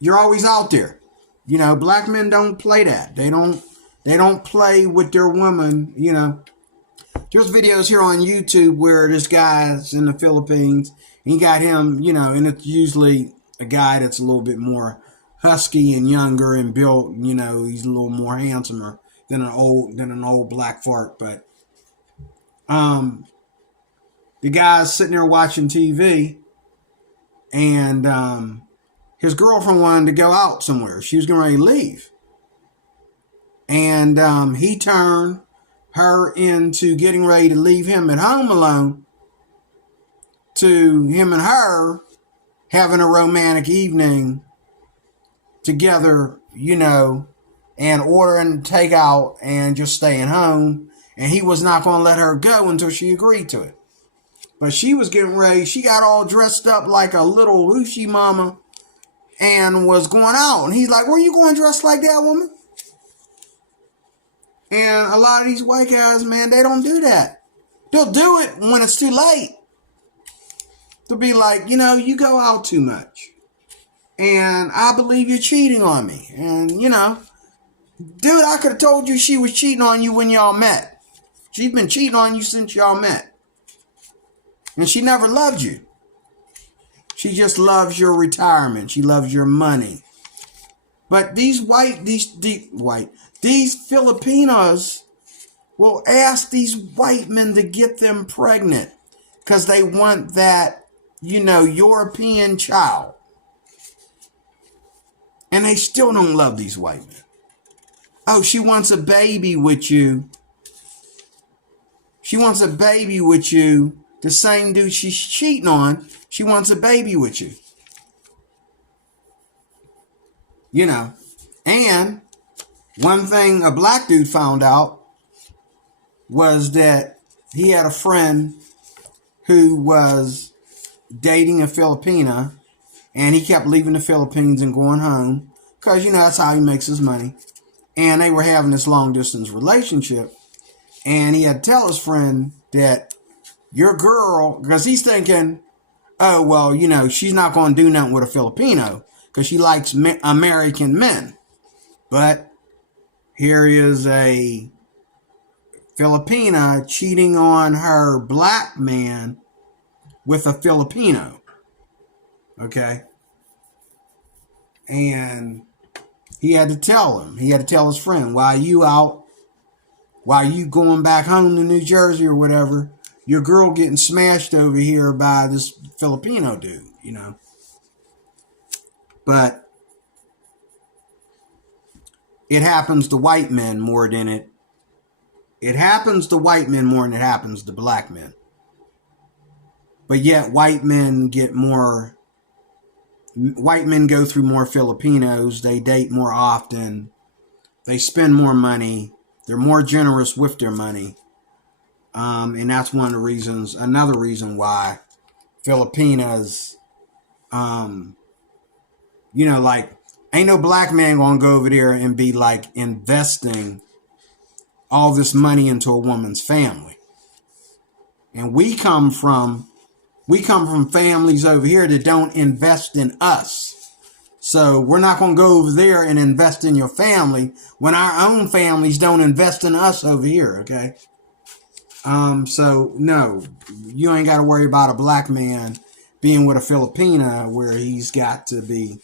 you're always out there. You know, black men don't play that. They don't play with their woman. You know, there's videos here on YouTube where this guy's in the Philippines. And he got him, you know, and it's usually a guy that's a little bit more husky and younger and built. You know, he's a little more handsomer than an old black fart. But the guy's sitting there watching TV, and his girlfriend wanted to go out somewhere. She was getting ready to leave. And he turned her into getting ready to leave him at home alone to him and her having a romantic evening together, you know, and ordering takeout and just staying home. And he was not going to let her go until she agreed to it. But she was getting ready. She got all dressed up like a little hoochie mama and was going out. And he's like, where you going dressed like that, woman? And a lot of these white guys, man, they don't do that. They'll do it when it's too late. They'll be like, you know, you go out too much. And I believe you're cheating on me. And, you know, dude, I could have told you she was cheating on you when y'all met. She's been cheating on you since y'all met. And she never loved you. She just loves your retirement. She loves your money. But these Filipinos will ask these white men to get them pregnant because they want that, you know, European child. And they still don't love these white men. Oh, she wants a baby with you. She wants a baby with you. The same dude she's cheating on, she wants a baby with you. You know, and one thing a black dude found out was that he had a friend who was dating a Filipina, and he kept leaving the Philippines and going home because, you know, that's how he makes his money. And they were having this long distance relationship, and he had to tell his friend that your girl, because he's thinking, oh, well, you know, she's not going to do nothing with a Filipino because she likes American men. But here is a Filipina cheating on her black man with a Filipino. Okay? And he had to tell him. He had to tell his friend, while you going back home to New Jersey or whatever, your girl getting smashed over here by this Filipino dude, you know. But it happens to white men more than it happens to white men more than it happens to black men. But yet white men go through more Filipinos. They date more often. They spend more money. They're more generous with their money. And that's one of the reasons, another reason why Filipinas, like, ain't no black man gonna go over there and be like investing all this money into a woman's family. And we come from families over here that don't invest in us. So we're not going to go over there and invest in your family when our own families don't invest in us over here, okay? So no, you ain't got to worry about a black man being with a Filipina where he's got to be.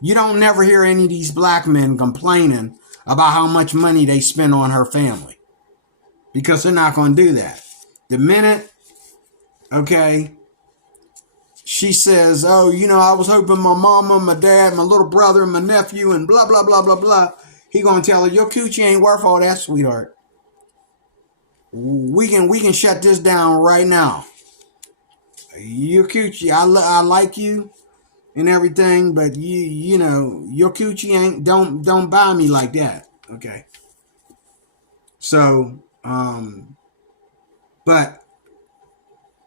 You don't never hear any of these black men complaining about how much money they spend on her family, because they're not going to do that. The minute, okay, she says, oh, I was hoping my mama, my dad, my little brother, my nephew, and blah, blah, blah, blah, blah. He gonna tell her, your coochie ain't worth all that, sweetheart. We can shut this down right now. Your coochie, I like you and everything, but your coochie ain't, don't buy me like that. Okay. So, but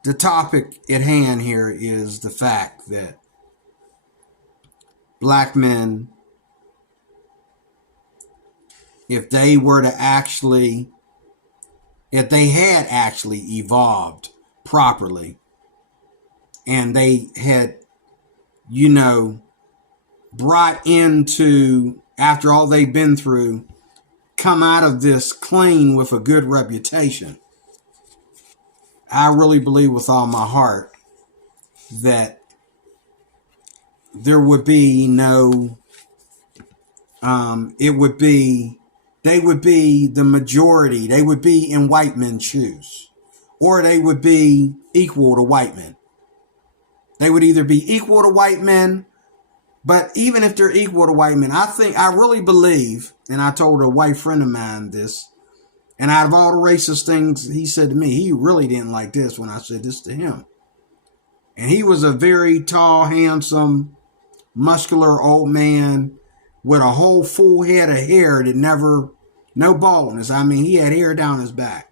the topic at hand here is the fact that black men, if they had actually evolved properly, and they had, brought into, after all they've been through, come out of this clean with a good reputation, I really believe with all my heart that there would be no, they would be the majority. They would be in white men's shoes, or they would be equal to white men. They would either be equal to white men, but even if they're equal to white men, I really believe, and I told a white friend of mine this, and out of all the racist things he said to me, he really didn't like this when I said this to him. And he was a very tall, handsome, muscular old man with a whole full head of hair that no baldness. I mean, he had hair down his back.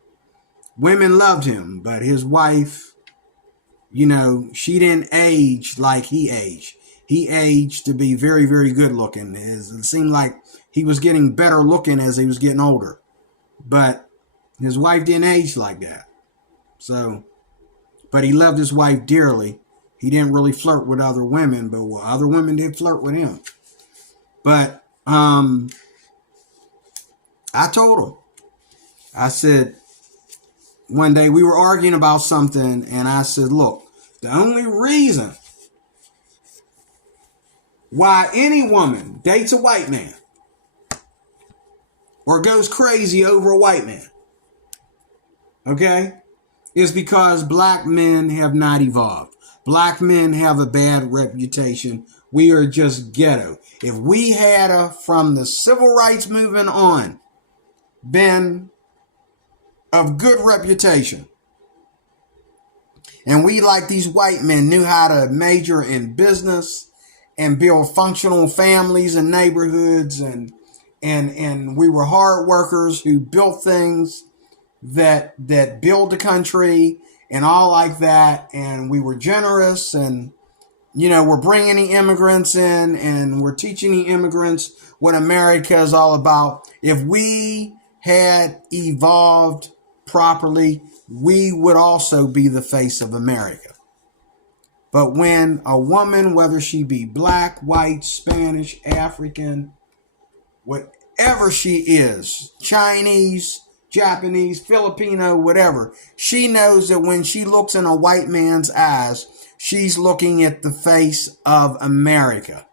Women loved him, but his wife, she didn't age like he aged. He aged to be very, very good looking. It seemed like he was getting better looking as he was getting older. But his wife didn't age like that. So, but he loved his wife dearly. He didn't really flirt with other women, but other women did flirt with him. But I told him, I said, one day we were arguing about something, and I said, look, the only reason why any woman dates a white man or goes crazy over a white man, okay, is because black men have not evolved. Black men have a bad reputation. We are just ghetto. If we had from the civil rights movement on, been of good reputation, and we, like these white men, knew how to major in business and build functional families and neighborhoods, and we were hard workers who built things that build the country and all like that, and we were generous, and we're bringing the immigrants in, and we're teaching the immigrants what America is all about. If we had evolved properly, we would also be the face of America. But when a woman, whether she be black, white, Spanish, African, whatever she is, Chinese, Japanese, Filipino, whatever, she knows that when she looks in a white man's eyes, she's looking at the face of America.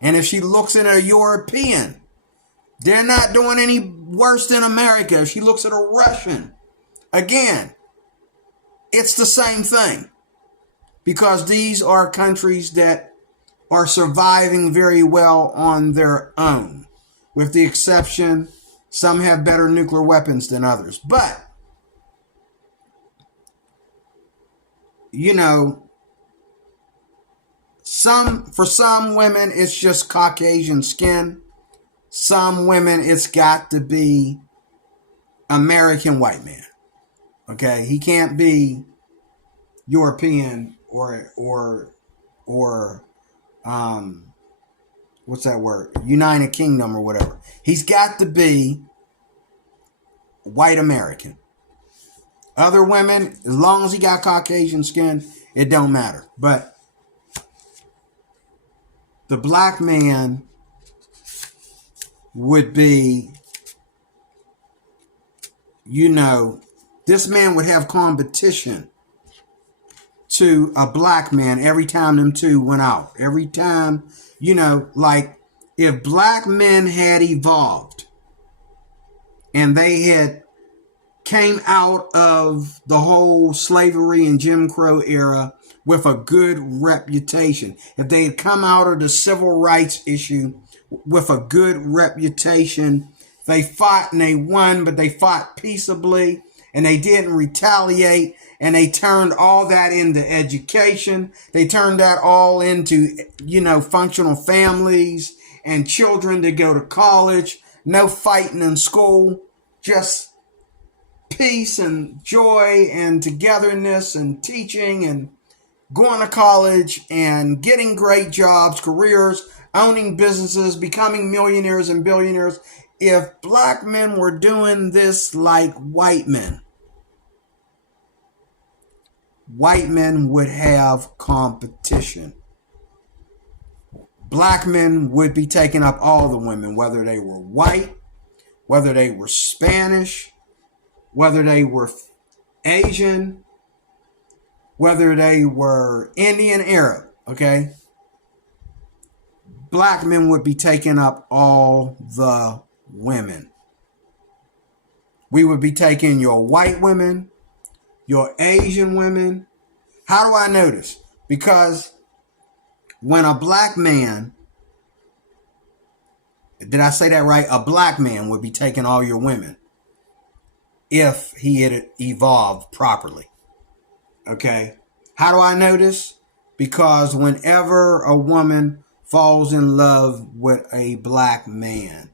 And if she looks at a European, they're not doing any worse than America. If she looks at a Russian, again, it's the same thing. Because these are countries that are surviving very well on their own. With the exception, some have better nuclear weapons than others. But you know, for some women, it's just Caucasian skin. Some women, it's got to be American white man. Okay, he can't be European or what's that word? United Kingdom or whatever. He's got to be white American. Other women, as long as he got Caucasian skin, it don't matter. But the black man would be, you know, this man would have competition to a black man every time them two went out. Every time, you know, like if black men had evolved and they had came out of the whole slavery and Jim Crow era with a good reputation, if they had come out of the civil rights issue with a good reputation, they fought and they won, but they fought peaceably and they didn't retaliate, and they turned all that into education. They turned that all into, you know, functional families and children to go to college, no fighting in school, just peace and joy and togetherness and teaching and going to college and getting great jobs, careers, owning businesses, becoming millionaires and billionaires. If black men were doing this like white men would have competition. Black men would be taking up all the women, whether they were white, whether they were Spanish, whether they were Asian, whether they were Indian, Arab, okay? Black men would be taking up all the women. We would be taking your white women, your Asian women. How do I know this? Because when a black man, did I say that right? A black man would be taking all your women if he had evolved properly. Okay? How do I know this? Because whenever a woman falls in love with a black man,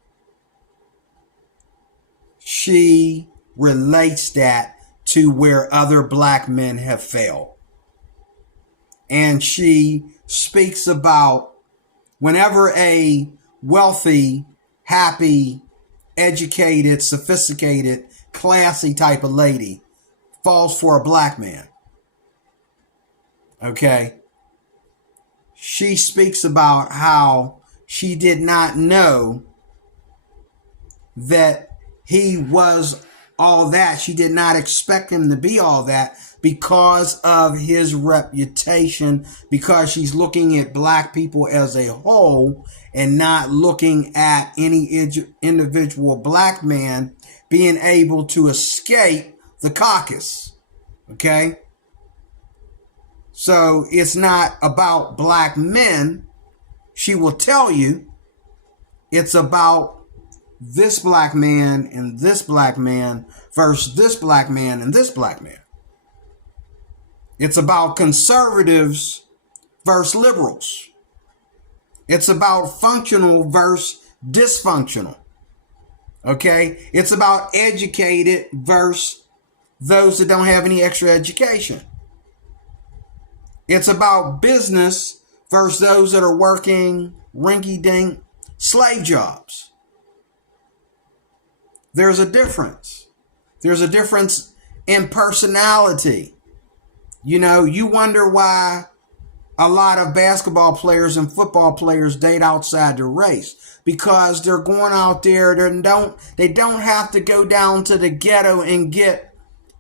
she relates that to where other black men have failed. And she speaks about whenever a wealthy, happy, educated, sophisticated, classy type of lady falls for a black man, okay, she speaks about how she did not know that he was all that. She did not expect him to be all that because of his reputation, because she's looking at black people as a whole and not looking at any individual black man being able to escape the caucus. Okay? So it's not about black men. She will tell you it's about this black man and this black man versus this black man and this black man. It's about conservatives versus liberals. It's about functional versus dysfunctional. Okay? It's about educated versus those that don't have any extra education. It's about business versus those that are working rinky-dink slave jobs. There's a difference. There's a difference in personality. You know, you wonder why a lot of basketball players and football players date outside the race, because they're going out there. They don't have to go down to the ghetto and get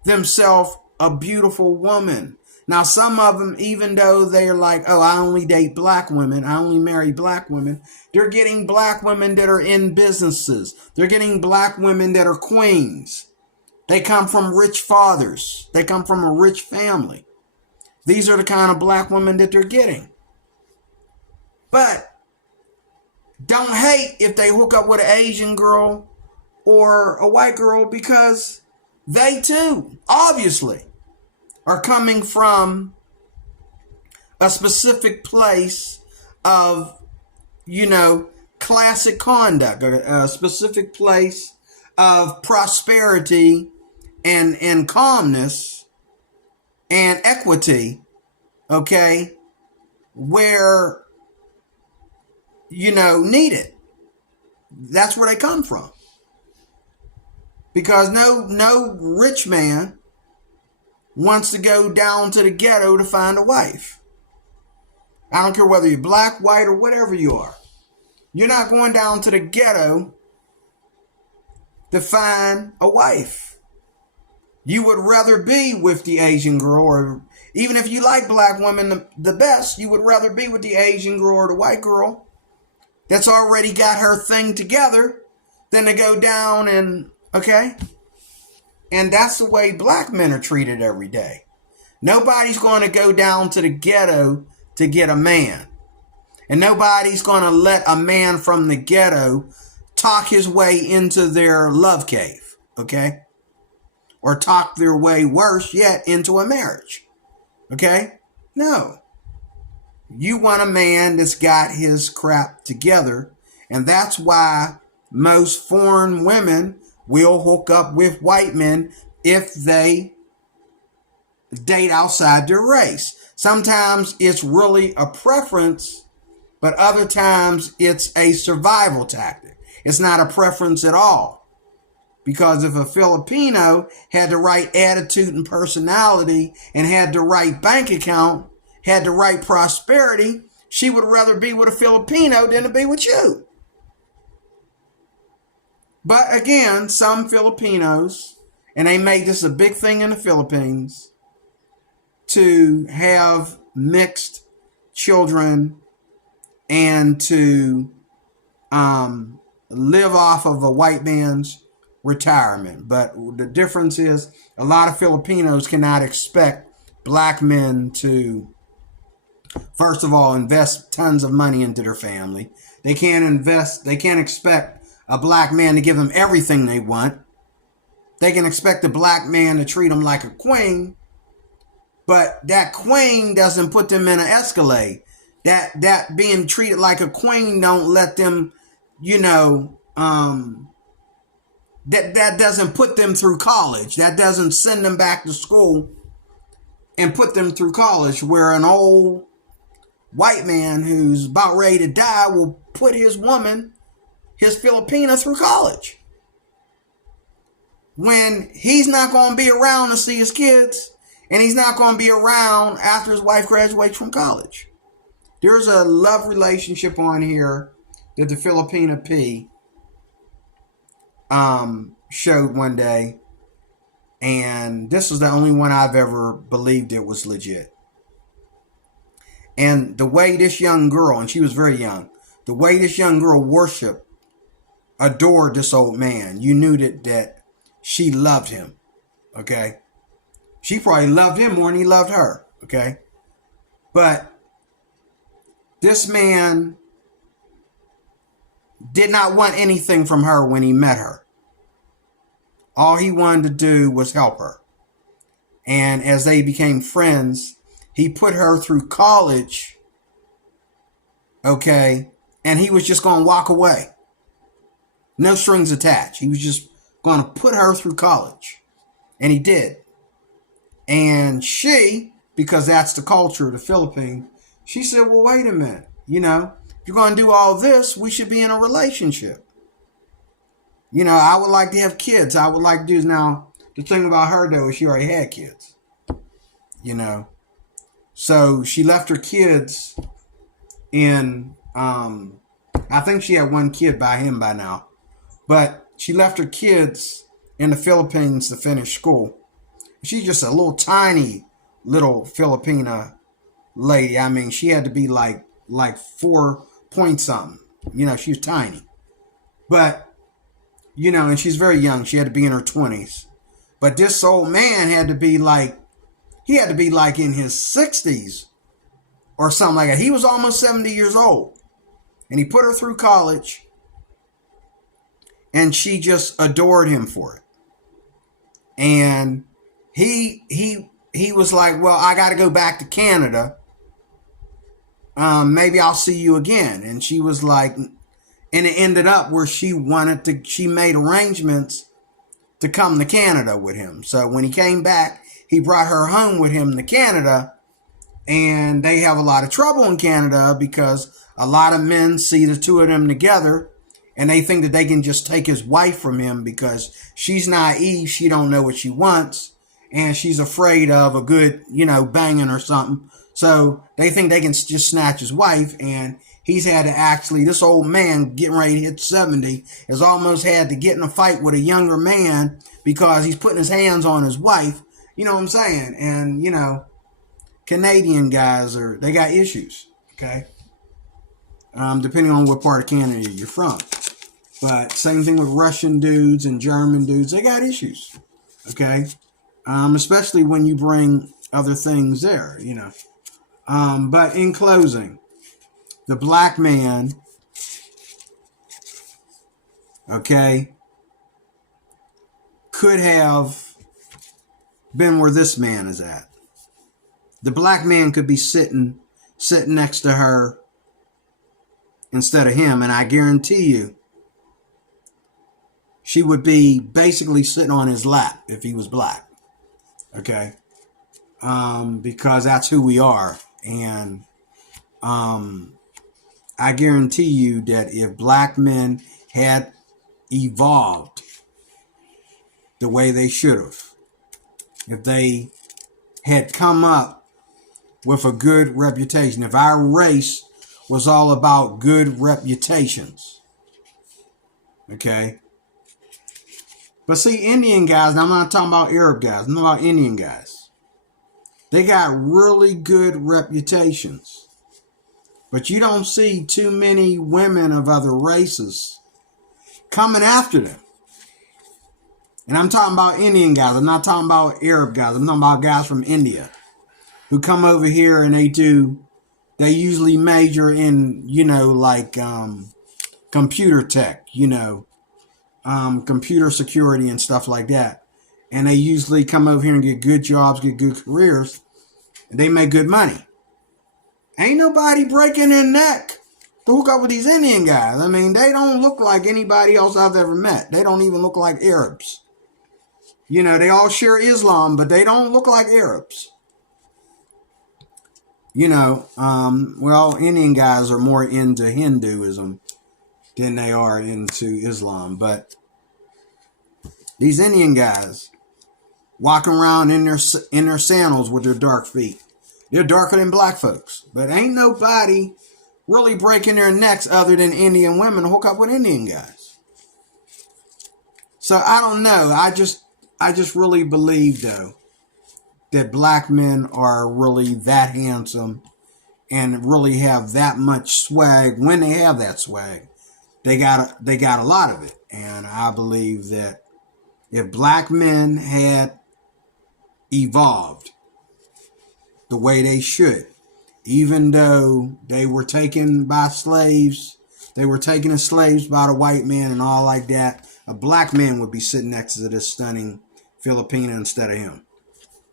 themselves a beautiful woman. Now, some of them, even though they're like, oh, I only date black women, I only marry black women, they're getting black women that are in businesses. They're getting black women that are queens. They come from rich fathers. They come from a rich family. These are the kind of black women that they're getting. But don't hate if they hook up with an Asian girl or a white girl, because they too, obviously, are coming from a specific place of, classic conduct, a specific place of prosperity and calmness and equity, okay, where, needed. That's where they come from. Because no rich man wants to go down to the ghetto to find a wife. I don't care whether you're black, white, or whatever you are. You're not going down to the ghetto to find a wife. You would rather be with the Asian girl, or even if you like black women the best, you would rather be with the Asian girl or the white girl that's already got her thing together than to go down and, okay? And that's the way black men are treated every day. Nobody's going to go down to the ghetto to get a man. And nobody's going to let a man from the ghetto talk his way into their love cave, okay? Or talk their way, worse yet, into a marriage, okay? No. You want a man that's got his crap together, and that's why most foreign women will hook up with white men if they date outside their race. Sometimes it's really a preference, but other times it's a survival tactic. It's not a preference at all. Because if a Filipino had the right attitude and personality and had the right bank account, had the right prosperity, she would rather be with a Filipino than to be with you. But again, some Filipinos, and they made this a big thing in the Philippines, to have mixed children and to live off of a white man's retirement. But the difference is a lot of Filipinos cannot expect black men to, first of all, invest tons of money into their family. They can't expect a black man to give them everything they want. They can expect a black man to treat them like a queen, but that queen doesn't put them in an Escalade. That being treated like a queen don't let them, that doesn't put them through college. That doesn't send them back to school and put them through college, where an old white man who's about ready to die will put his woman, his Filipina, through college. When he's not going to be around to see his kids, and he's not going to be around after his wife graduates from college. There's a love relationship on here that the Filipina P showed one day, and this was the only one I've ever believed it was legit. And the way this young girl, and she was very young, the way this young girl worshiped, adored this old man, you knew that she loved him, okay? She probably loved him more than he loved her, okay? But this man did not want anything from her when he met her. All he wanted to do was help her. And as they became friends, he put her through college, okay? And he was just going to walk away. No strings attached. He was just going to put her through college. And he did. And she, because that's the culture of the Philippines, she said, well, wait a minute. If you're going to do all this, we should be in a relationship. I would like to have kids. I would like to do. Now, the thing about her, though, is she already had kids. So she left her kids in, I think she had one kid by him by now. But she left her kids in the Philippines to finish school. She's just a little tiny little Filipina lady. I mean, she had to be like 4 point something. She was tiny. But, and she's very young. She had to be in her 20s. But this old man had to be like in his 60s or something like that. He was almost 70 years old. And he put her through college. And she just adored him for it. And he was like, well, I got to go back to Canada maybe I'll see you again. And she was like, and it ended up where she made arrangements to come to Canada with him. So when he came back, he brought her home with him to Canada. And they have a lot of trouble in Canada because a lot of men see the two of them together and they think that they can just take his wife from him because she's naive. She don't know what she wants. And she's afraid of a good, banging or something. So they think they can just snatch his wife. And he's had to actually, this old man getting ready to hit 70 has almost had to get in a fight with a younger man because he's putting his hands on his wife. You know what I'm saying? And, Canadian guys they got issues. Okay. Depending on what part of Canada you're from. But same thing with Russian dudes and German dudes. They got issues. Okay. Especially when you bring other things there, But in closing, the black man, okay, could have been where this man is at. The black man could be sitting next to her instead of him, and I guarantee you, she would be basically sitting on his lap if he was black. Okay, because that's who we are, and I guarantee you that if black men had evolved the way they should have, if they had come up with a good reputation, if our race was all about good reputations, okay? But see, Indian guys, and I'm not talking about Arab guys, I'm talking about Indian guys. They got really good reputations. But you don't see too many women of other races coming after them. And I'm talking about Indian guys. I'm not talking about Arab guys. I'm talking about guys from India who come over here and they usually major in, computer tech, computer security and stuff like that. And they usually come over here and get good jobs, get good careers, and they make good money. Ain't nobody breaking their neck to hook up with these Indian guys. I mean, they don't look like anybody else I've ever met. They don't even look like Arabs. They all share Islam, but they don't look like Arabs. Indian guys are more into Hinduism than they are into Islam. But these Indian guys walking around in their sandals with their dark feet. They're darker than black folks. But ain't nobody really breaking their necks other than Indian women to hook up with Indian guys. So I don't know. I just really believe, though, that black men are really that handsome and really have that much swag. When they have that swag, they got a lot of it. And I believe that if black men had evolved the way they should, even though they were taken by slaves, they were taken as slaves by the white man and all like that, a black man would be sitting next to this stunning Filipina instead of him.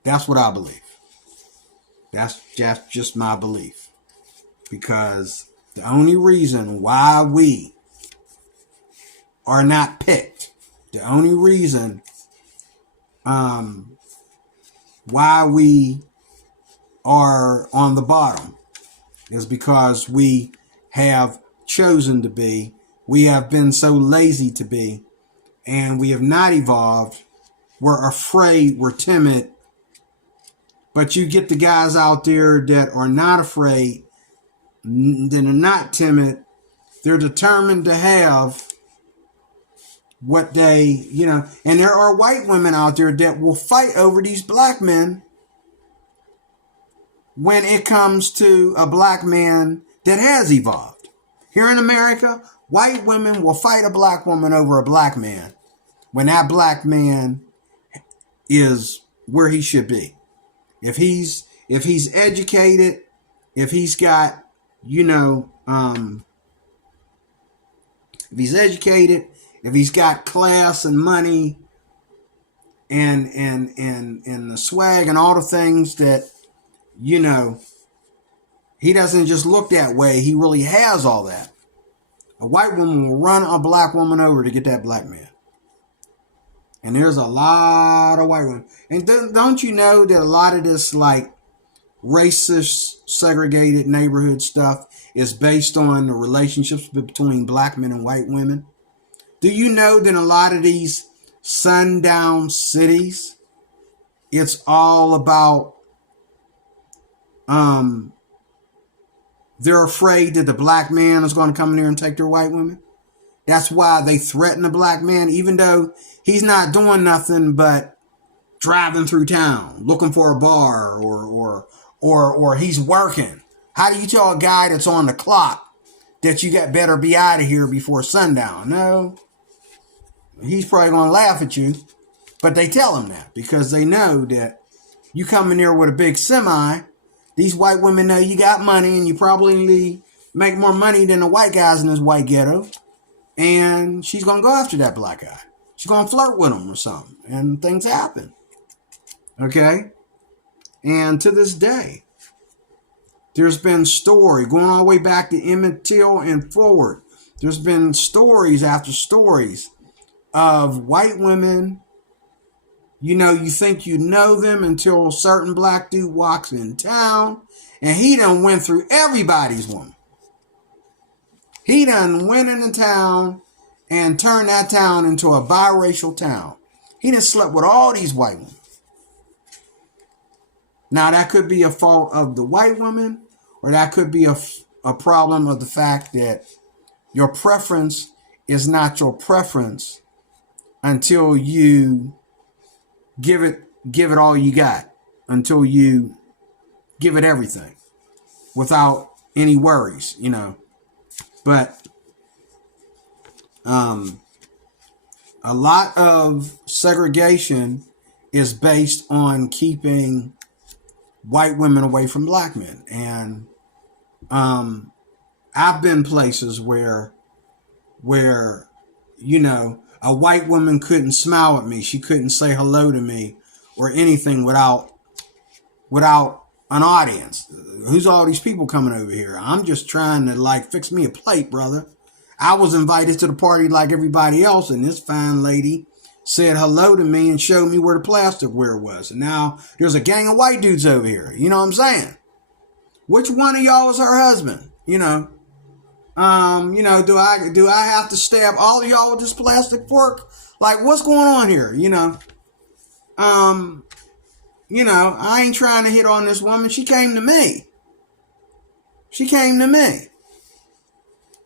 That's what I believe. That's just my belief. Because the only reason why we are not picked, the only reason why we are on the bottom is because we have chosen to be, we have been so lazy to be, and we have not evolved. We're afraid, we're timid. But you get the guys out there that are not afraid, that are not timid, they're determined to have what they, and there are white women out there that will fight over these black men when it comes to a black man that has evolved. Here in America, white women will fight a black woman over a black man when that black man is where he should be. If he's educated, if he's got, if he's educated, if he's got class and money and the swag and all the things that, He doesn't just look that way. He really has all that. A white woman will run a black woman over to get that black man. And there's a lot of white women. And don't you know that a lot of this like racist, segregated neighborhood stuff is based on the relationships between black men and white women? Do you know that in a lot of these sundown cities, it's all about they're afraid that the black man is going to come in there and take their white women. That's why they threaten the black man, even though he's not doing nothing but driving through town, looking for a bar, or he's working. How do you tell a guy that's on the clock that you got better be out of here before sundown? No. He's probably going to laugh at you, but they tell him that because they know that you come in there with a big semi. These white women know you got money and you probably make more money than the white guys in this white ghetto. And she's going to go after that black guy. She's going to flirt with him or something. And things happen. Okay? And to this day, there's been story going all the way back to Emmett Till and forward. There's been stories after stories of white women. You know, you think you know them until a certain black dude walks in town and he done went through everybody's woman. He done went into town and turned that town into a biracial town. He done slept with all these white women. Now, that could be a fault of the white woman, or that could be a problem of the fact that your preference is not your preference until you give it all you got, until you give it everything without any worries, you know. But a lot of segregation is based on keeping white women away from black men. And I've been places where you know, a white woman couldn't smile at me. She couldn't say hello to me or anything without an audience. Who's all these people coming over here? I'm just trying to like fix me a plate, brother. I was invited to the party like everybody else, and this fine lady said hello to me and showed me where the plasticware was. And now there's a gang of white dudes over here. You know what I'm saying? Which one of y'all is her husband? You know, do I have to stab all of y'all with this plastic fork? Like, what's going on here? You know, I ain't trying to hit on this woman. She came to me.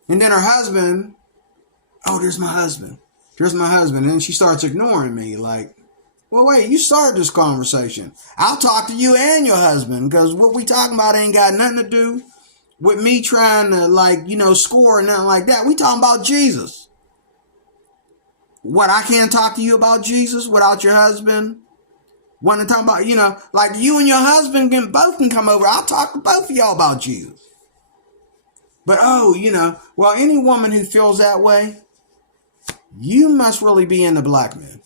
And then her husband, oh, there's my husband. And then she starts ignoring me like, well, wait, you started this conversation. I'll talk to you and your husband because what we talking about ain't got nothing to do with me trying to score or nothing like that. We talking about Jesus. What, I can't talk to you about Jesus without your husband? Want to talk about, like you and your husband both can come over. I'll talk to both of y'all about Jesus. But, well, any woman who feels that way, you must really be into black men.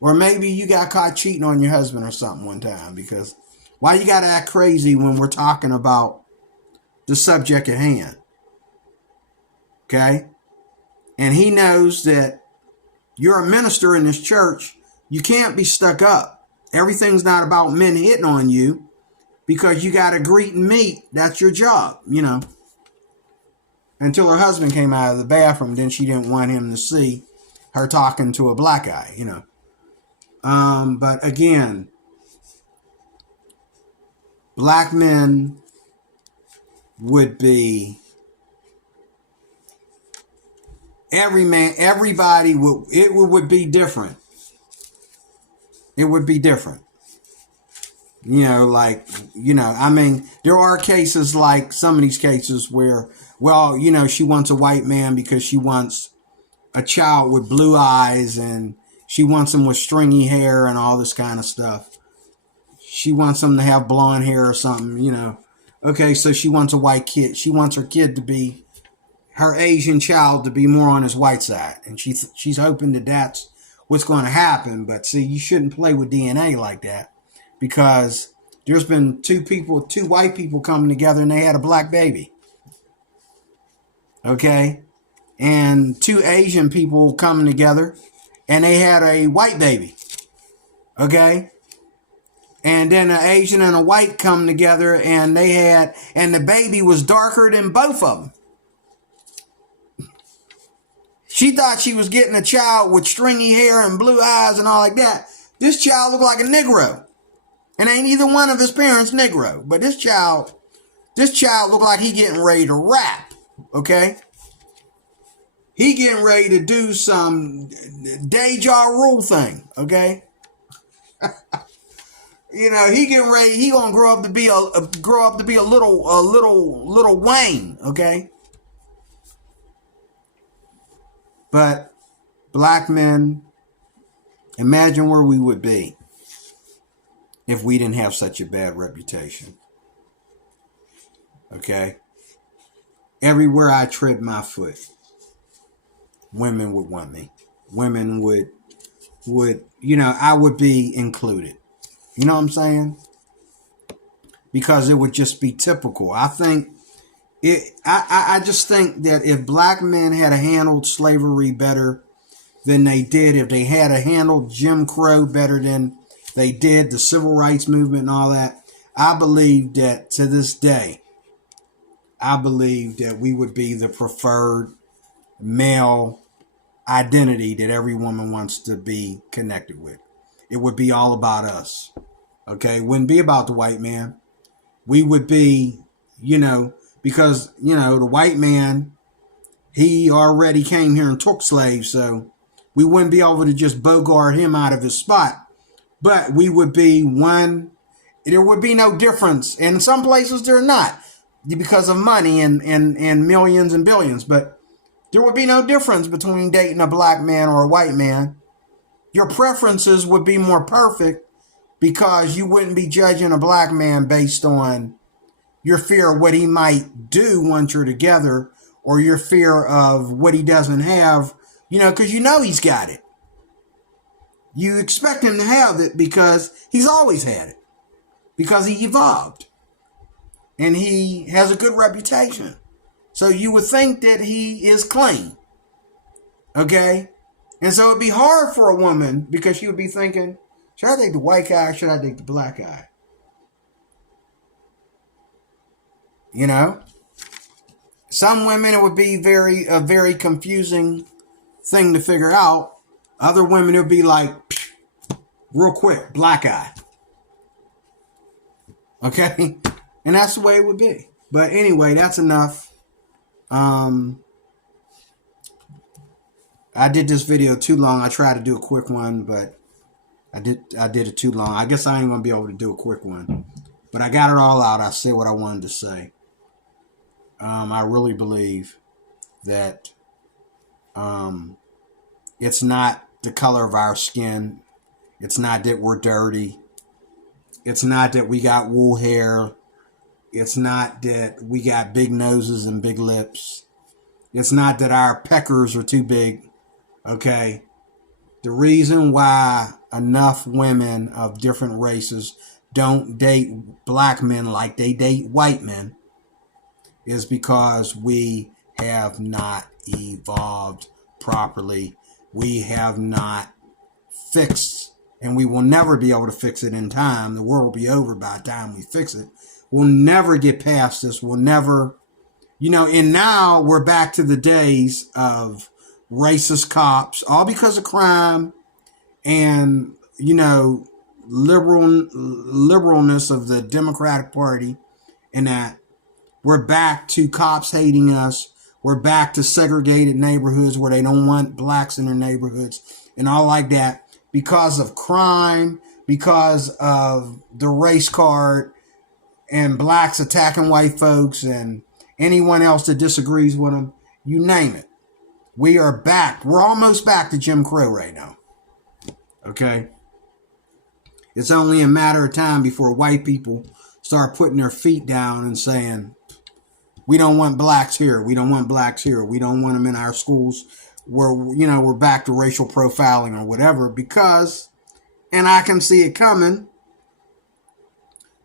Or maybe you got caught cheating on your husband or something one time, because why you got to act crazy when we're talking about the subject at hand? Okay? And he knows that you're a minister in this church. You can't be stuck up. Everything's not about men hitting on you because you got to greet and meet. That's your job, Until her husband came out of the bathroom, then she didn't want him to see her talking to a black guy, But again, black men would be everybody would be different. It would be different. There are cases like some of these cases where, she wants a white man because she wants a child with blue eyes and she wants him with stringy hair and all this kind of stuff. She wants him to have blonde hair or something, Okay, so she wants a white kid. She wants her kid to be, her Asian child to be more on his white side. And she's hoping that that's what's going to happen. But see, you shouldn't play with DNA like that, because There's been two white people coming together and they had a black baby. Okay? And two Asian people coming together and they had a white baby. Okay? And then an Asian and a white come together and the baby was darker than both of them. She thought she was getting a child with stringy hair and blue eyes and all like that. This child looked like a Negro. And ain't either one of his parents Negro. But this child looked like he getting ready to rap. Okay? He getting ready to do some Deja Rule thing. Okay? You know, he getting ready, he gonna grow up to be a little Wayne, okay? But black men, imagine where we would be if we didn't have such a bad reputation. Okay? Everywhere I tread my foot, women would want me. Women would, I would be included. You know what I'm saying? Because it would just be typical. I just think that if black men had handled slavery better than they did, if they had handled Jim Crow better than they did, the civil rights movement and all that, I believe that to this day, I believe that we would be the preferred male identity that every woman wants to be connected with. It would be all about us. Okay, it wouldn't be about the white man. We would be, because, the white man, he already came here and took slaves, so we wouldn't be able to just bogart him out of his spot. But we would be one, there would be no difference. And in some places there not, because of money and millions and billions. But there would be no difference between dating a black man or a white man. Your preferences would be more perfect because you wouldn't be judging a black man based on your fear of what he might do once you're together, or your fear of what he doesn't have, because he's got it. You expect him to have it because he's always had it, because he evolved and he has a good reputation. So you would think that he is clean. Okay? And so it'd be hard for a woman because she would be thinking, should I date the white guy or should I date the black guy? Some women, it would be a very confusing thing to figure out. Other women, it would be like, real quick, black eye. Okay? And that's the way it would be. But anyway, that's enough. I did this video too long. I tried to do a quick one, but I did it too long. I guess I ain't going to be able to do a quick one. But I got it all out. I said what I wanted to say. I really believe that it's not the color of our skin. It's not that we're dirty. It's not that we got wool hair. It's not that we got big noses and big lips. It's not that our peckers are too big. Okay? The reason why enough women of different races don't date black men like they date white men is because we have not evolved properly. We have not fixed, and we will never be able to fix it in time. The world will be over by the time we fix it. We'll never get past this. We'll never, and now we're back to the days of racist cops, all because of crime and, liberalness of the Democratic Party, and that we're back to cops hating us. We're back to segregated neighborhoods where they don't want blacks in their neighborhoods and all like that because of crime, because of the race card and blacks attacking white folks and anyone else that disagrees with them. You name it. We are back. We're almost back to Jim Crow right now. Okay? It's only a matter of time before white people start putting their feet down and saying, we don't want blacks here. We don't want blacks here. We don't want them in our schools. We're back to racial profiling or whatever because, and I can see it coming,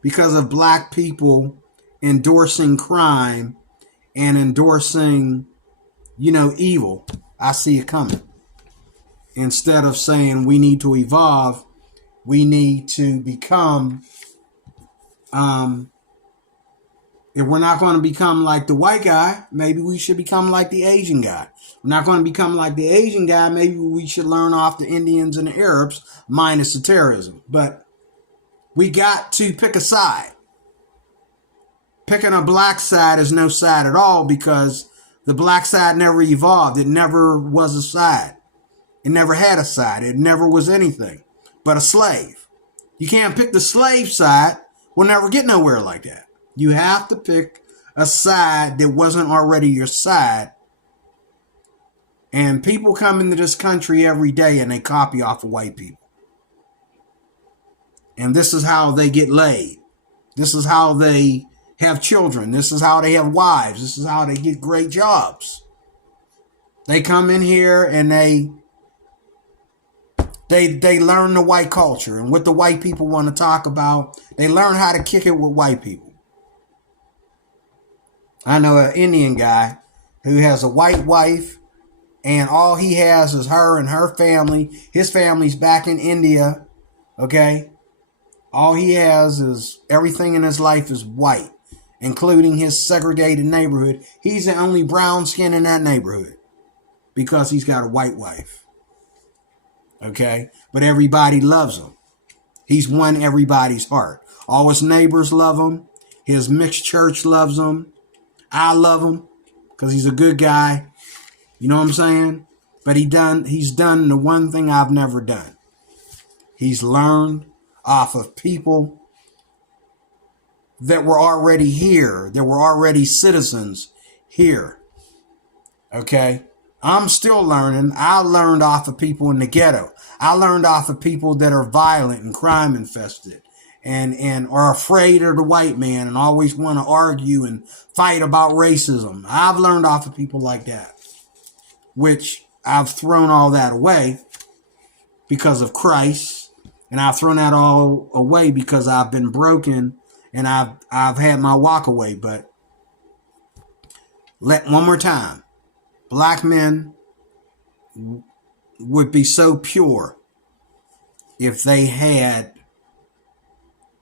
because of black people endorsing crime and endorsing, evil. I see it coming. Instead of saying we need to evolve, we need to become, if we're not going to become like the white guy, maybe we should become like the Asian guy. We're not going to become like the Asian guy, maybe we should learn off the Indians and the Arabs, minus the terrorism. But we got to pick a side. Picking a black side is no side at all, because the black side never evolved. It never was a side. It never had a side. It never was anything but a slave. You can't pick the slave side. We'll never get nowhere like that. You have to pick a side that wasn't already your side. And people come into this country every day and they copy off of white people. And this is how they get laid. This is how they have children. This is how they have wives. This is how they get great jobs. They come in here and they learn the white culture and what the white people want to talk about. They learn how to kick it with white people. I know an Indian guy who has a white wife, and all he has is her and her family. His family's back in India, okay? All he has is everything in his life is white, including his segregated neighborhood. He's the only brown skin in that neighborhood because he's got a white wife, okay? But everybody loves him. He's won everybody's heart. All his neighbors love him. His mixed church loves him. I love him because he's a good guy. You know what I'm saying? But he's done the one thing I've never done. He's learned off of people that were already here, that were already citizens here. Okay? I'm still learning. I learned off of people in the ghetto. I learned off of people that are violent and crime infested and are afraid of the white man and always want to argue and fight about racism. I've learned off of people like that, which I've thrown all that away because of Christ. And I've thrown that all away because I've been broken and I've had my walk away. But one more time, black men would be so pure if they had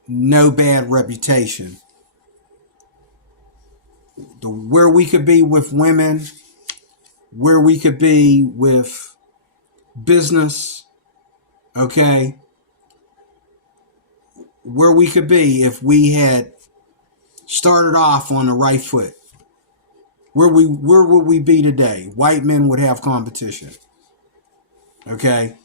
no bad reputation. Where we could be with women, where we could be with business, okay? Where we could be if we had started off on the right foot. Where would we be today? White men would have competition. Okay?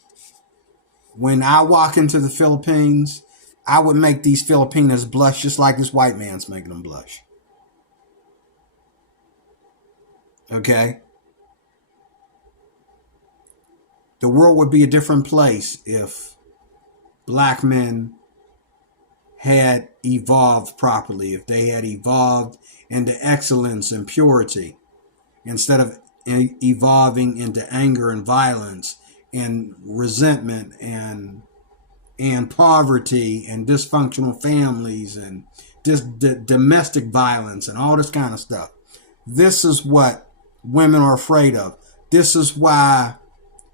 When I walk into the Philippines, I would make these Filipinas blush just like this white man's making them blush. Okay? The world would be a different place if black men had evolved properly, if they had evolved into excellence and purity instead of evolving into anger and violence and resentment and poverty and dysfunctional families and domestic violence and all this kind of stuff. This is what women are afraid of. This is why,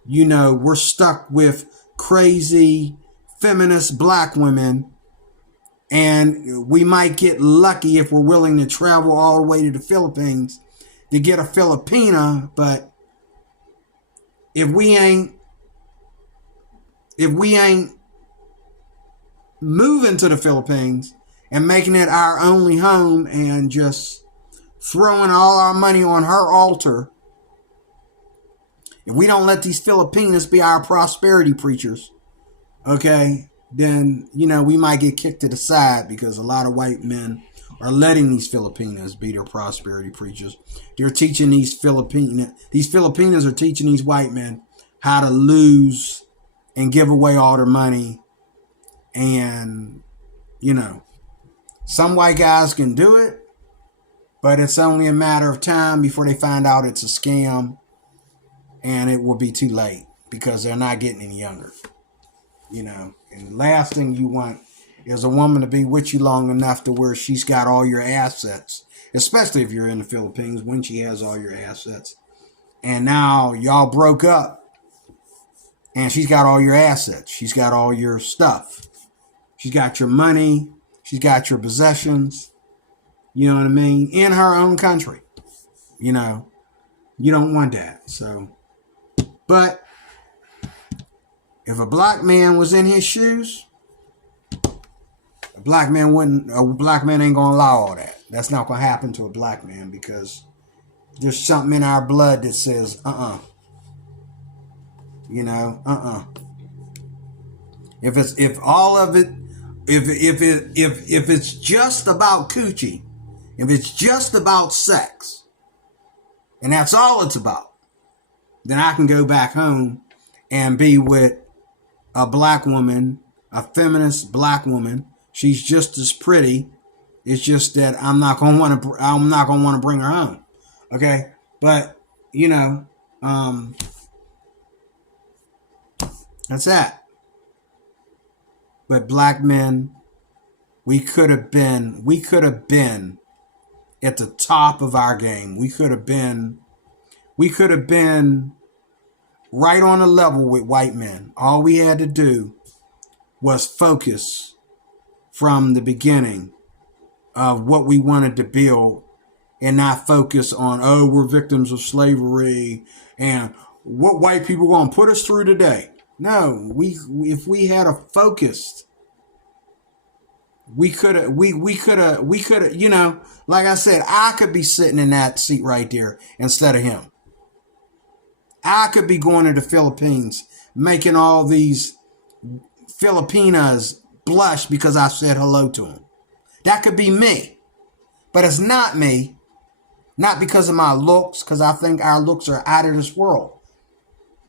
we're stuck with crazy feminist black women. And we might get lucky if we're willing to travel all the way to the Philippines to get a Filipina. But if we ain't moving to the Philippines and making it our only home and just throwing all our money on her altar, if we don't let these Filipinas be our prosperity preachers, okay, then, we might get kicked to the side because a lot of white men are letting these Filipinas be their prosperity preachers. They're teaching these Filipinas are teaching these white men how to lose and give away all their money. And, some white guys can do it, but it's only a matter of time before they find out it's a scam, and it will be too late because they're not getting any younger. And the last thing you want is a woman to be with you long enough to where she's got all your assets, especially if you're in the Philippines, when she has all your assets. And now y'all broke up and she's got all your assets. She's got all your stuff. She's got your money. She's got your possessions. You know what I mean? In her own country. You know, you don't want that. So, but if a black man was in his shoes, a black man ain't gonna allow all that. That's not gonna happen to a black man, because there's something in our blood that says, you know, If it's just about coochie, if it's just about sex, and that's all it's about, then I can go back home and be with a black woman, a feminist black woman. She's just as pretty. It's just that I'm not gonna want to bring her home. Okay, but you know, that's that. But black men, we could have been at the top of our game. We could have been right on a level with white men. All we had to do was focus from the beginning of what we wanted to build, and not focus on, oh, we're victims of slavery and what white people going to put us through today. No, if we had a focused, we could have, you know, like I said, I could be sitting in that seat right there instead of him. I could be going to the Philippines, making all these Filipinas blush because I said hello to them. That could be me. But it's not me. Not because of my looks, because I think our looks are out of this world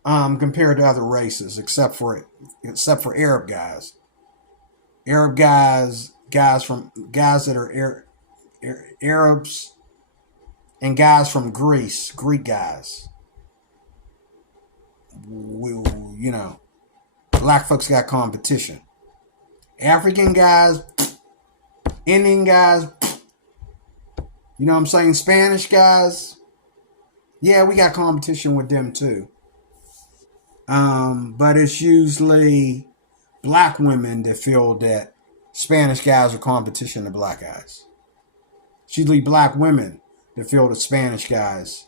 compared to other races, except for Arab guys. Arab guys that are Arabs, and guys from Greece, Greek guys. You know, black folks got competition. African guys, Indian guys, you know what I'm saying? Spanish guys, yeah, we got competition with them too. But it's usually black women that feel that Spanish guys are competition to black guys. It's usually black women that feel that Spanish guys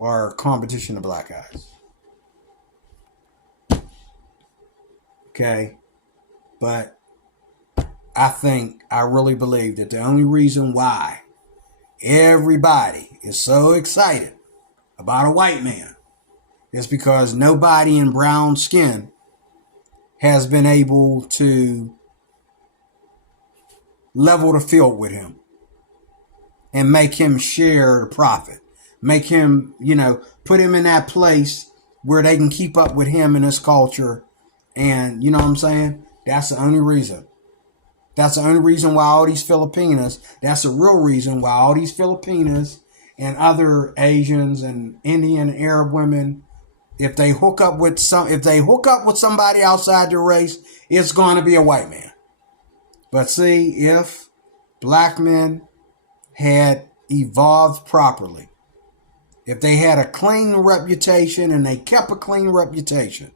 are competition to black guys. Okay, but I really believe that the only reason why everybody is so excited about a white man is because nobody in brown skin has been able to level the field with him and make him share the profit. Make him, you know, put him in that place where they can keep up with him and his culture. And you know what I'm saying? That's the only reason. That's the only reason why all these Filipinas, that's the real reason why all these Filipinas and other Asians and Indian and Arab women, if they hook up with somebody outside their race, it's going to be a white man. But see, if black men had evolved properly, if they had a clean reputation and they kept a clean reputation,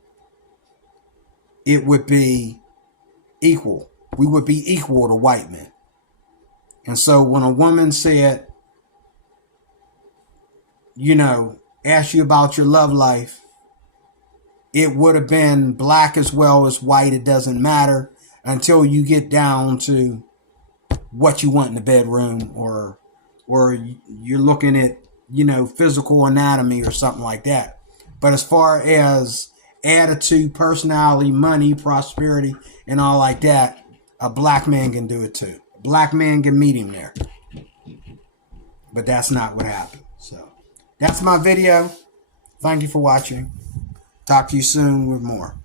it would be equal. We would be equal to white men. And so when a woman said, you know, ask you about your love life, it would have been black as well as white. It doesn't matter until you get down to what you want in the bedroom, or you're looking at, you know, physical anatomy or something like that. But as far as attitude, personality, money, prosperity, and all like that, a black man can do it too. A black man can meet him there. But that's not what happened. So that's my video. Thank you for watching. Talk to you soon with more.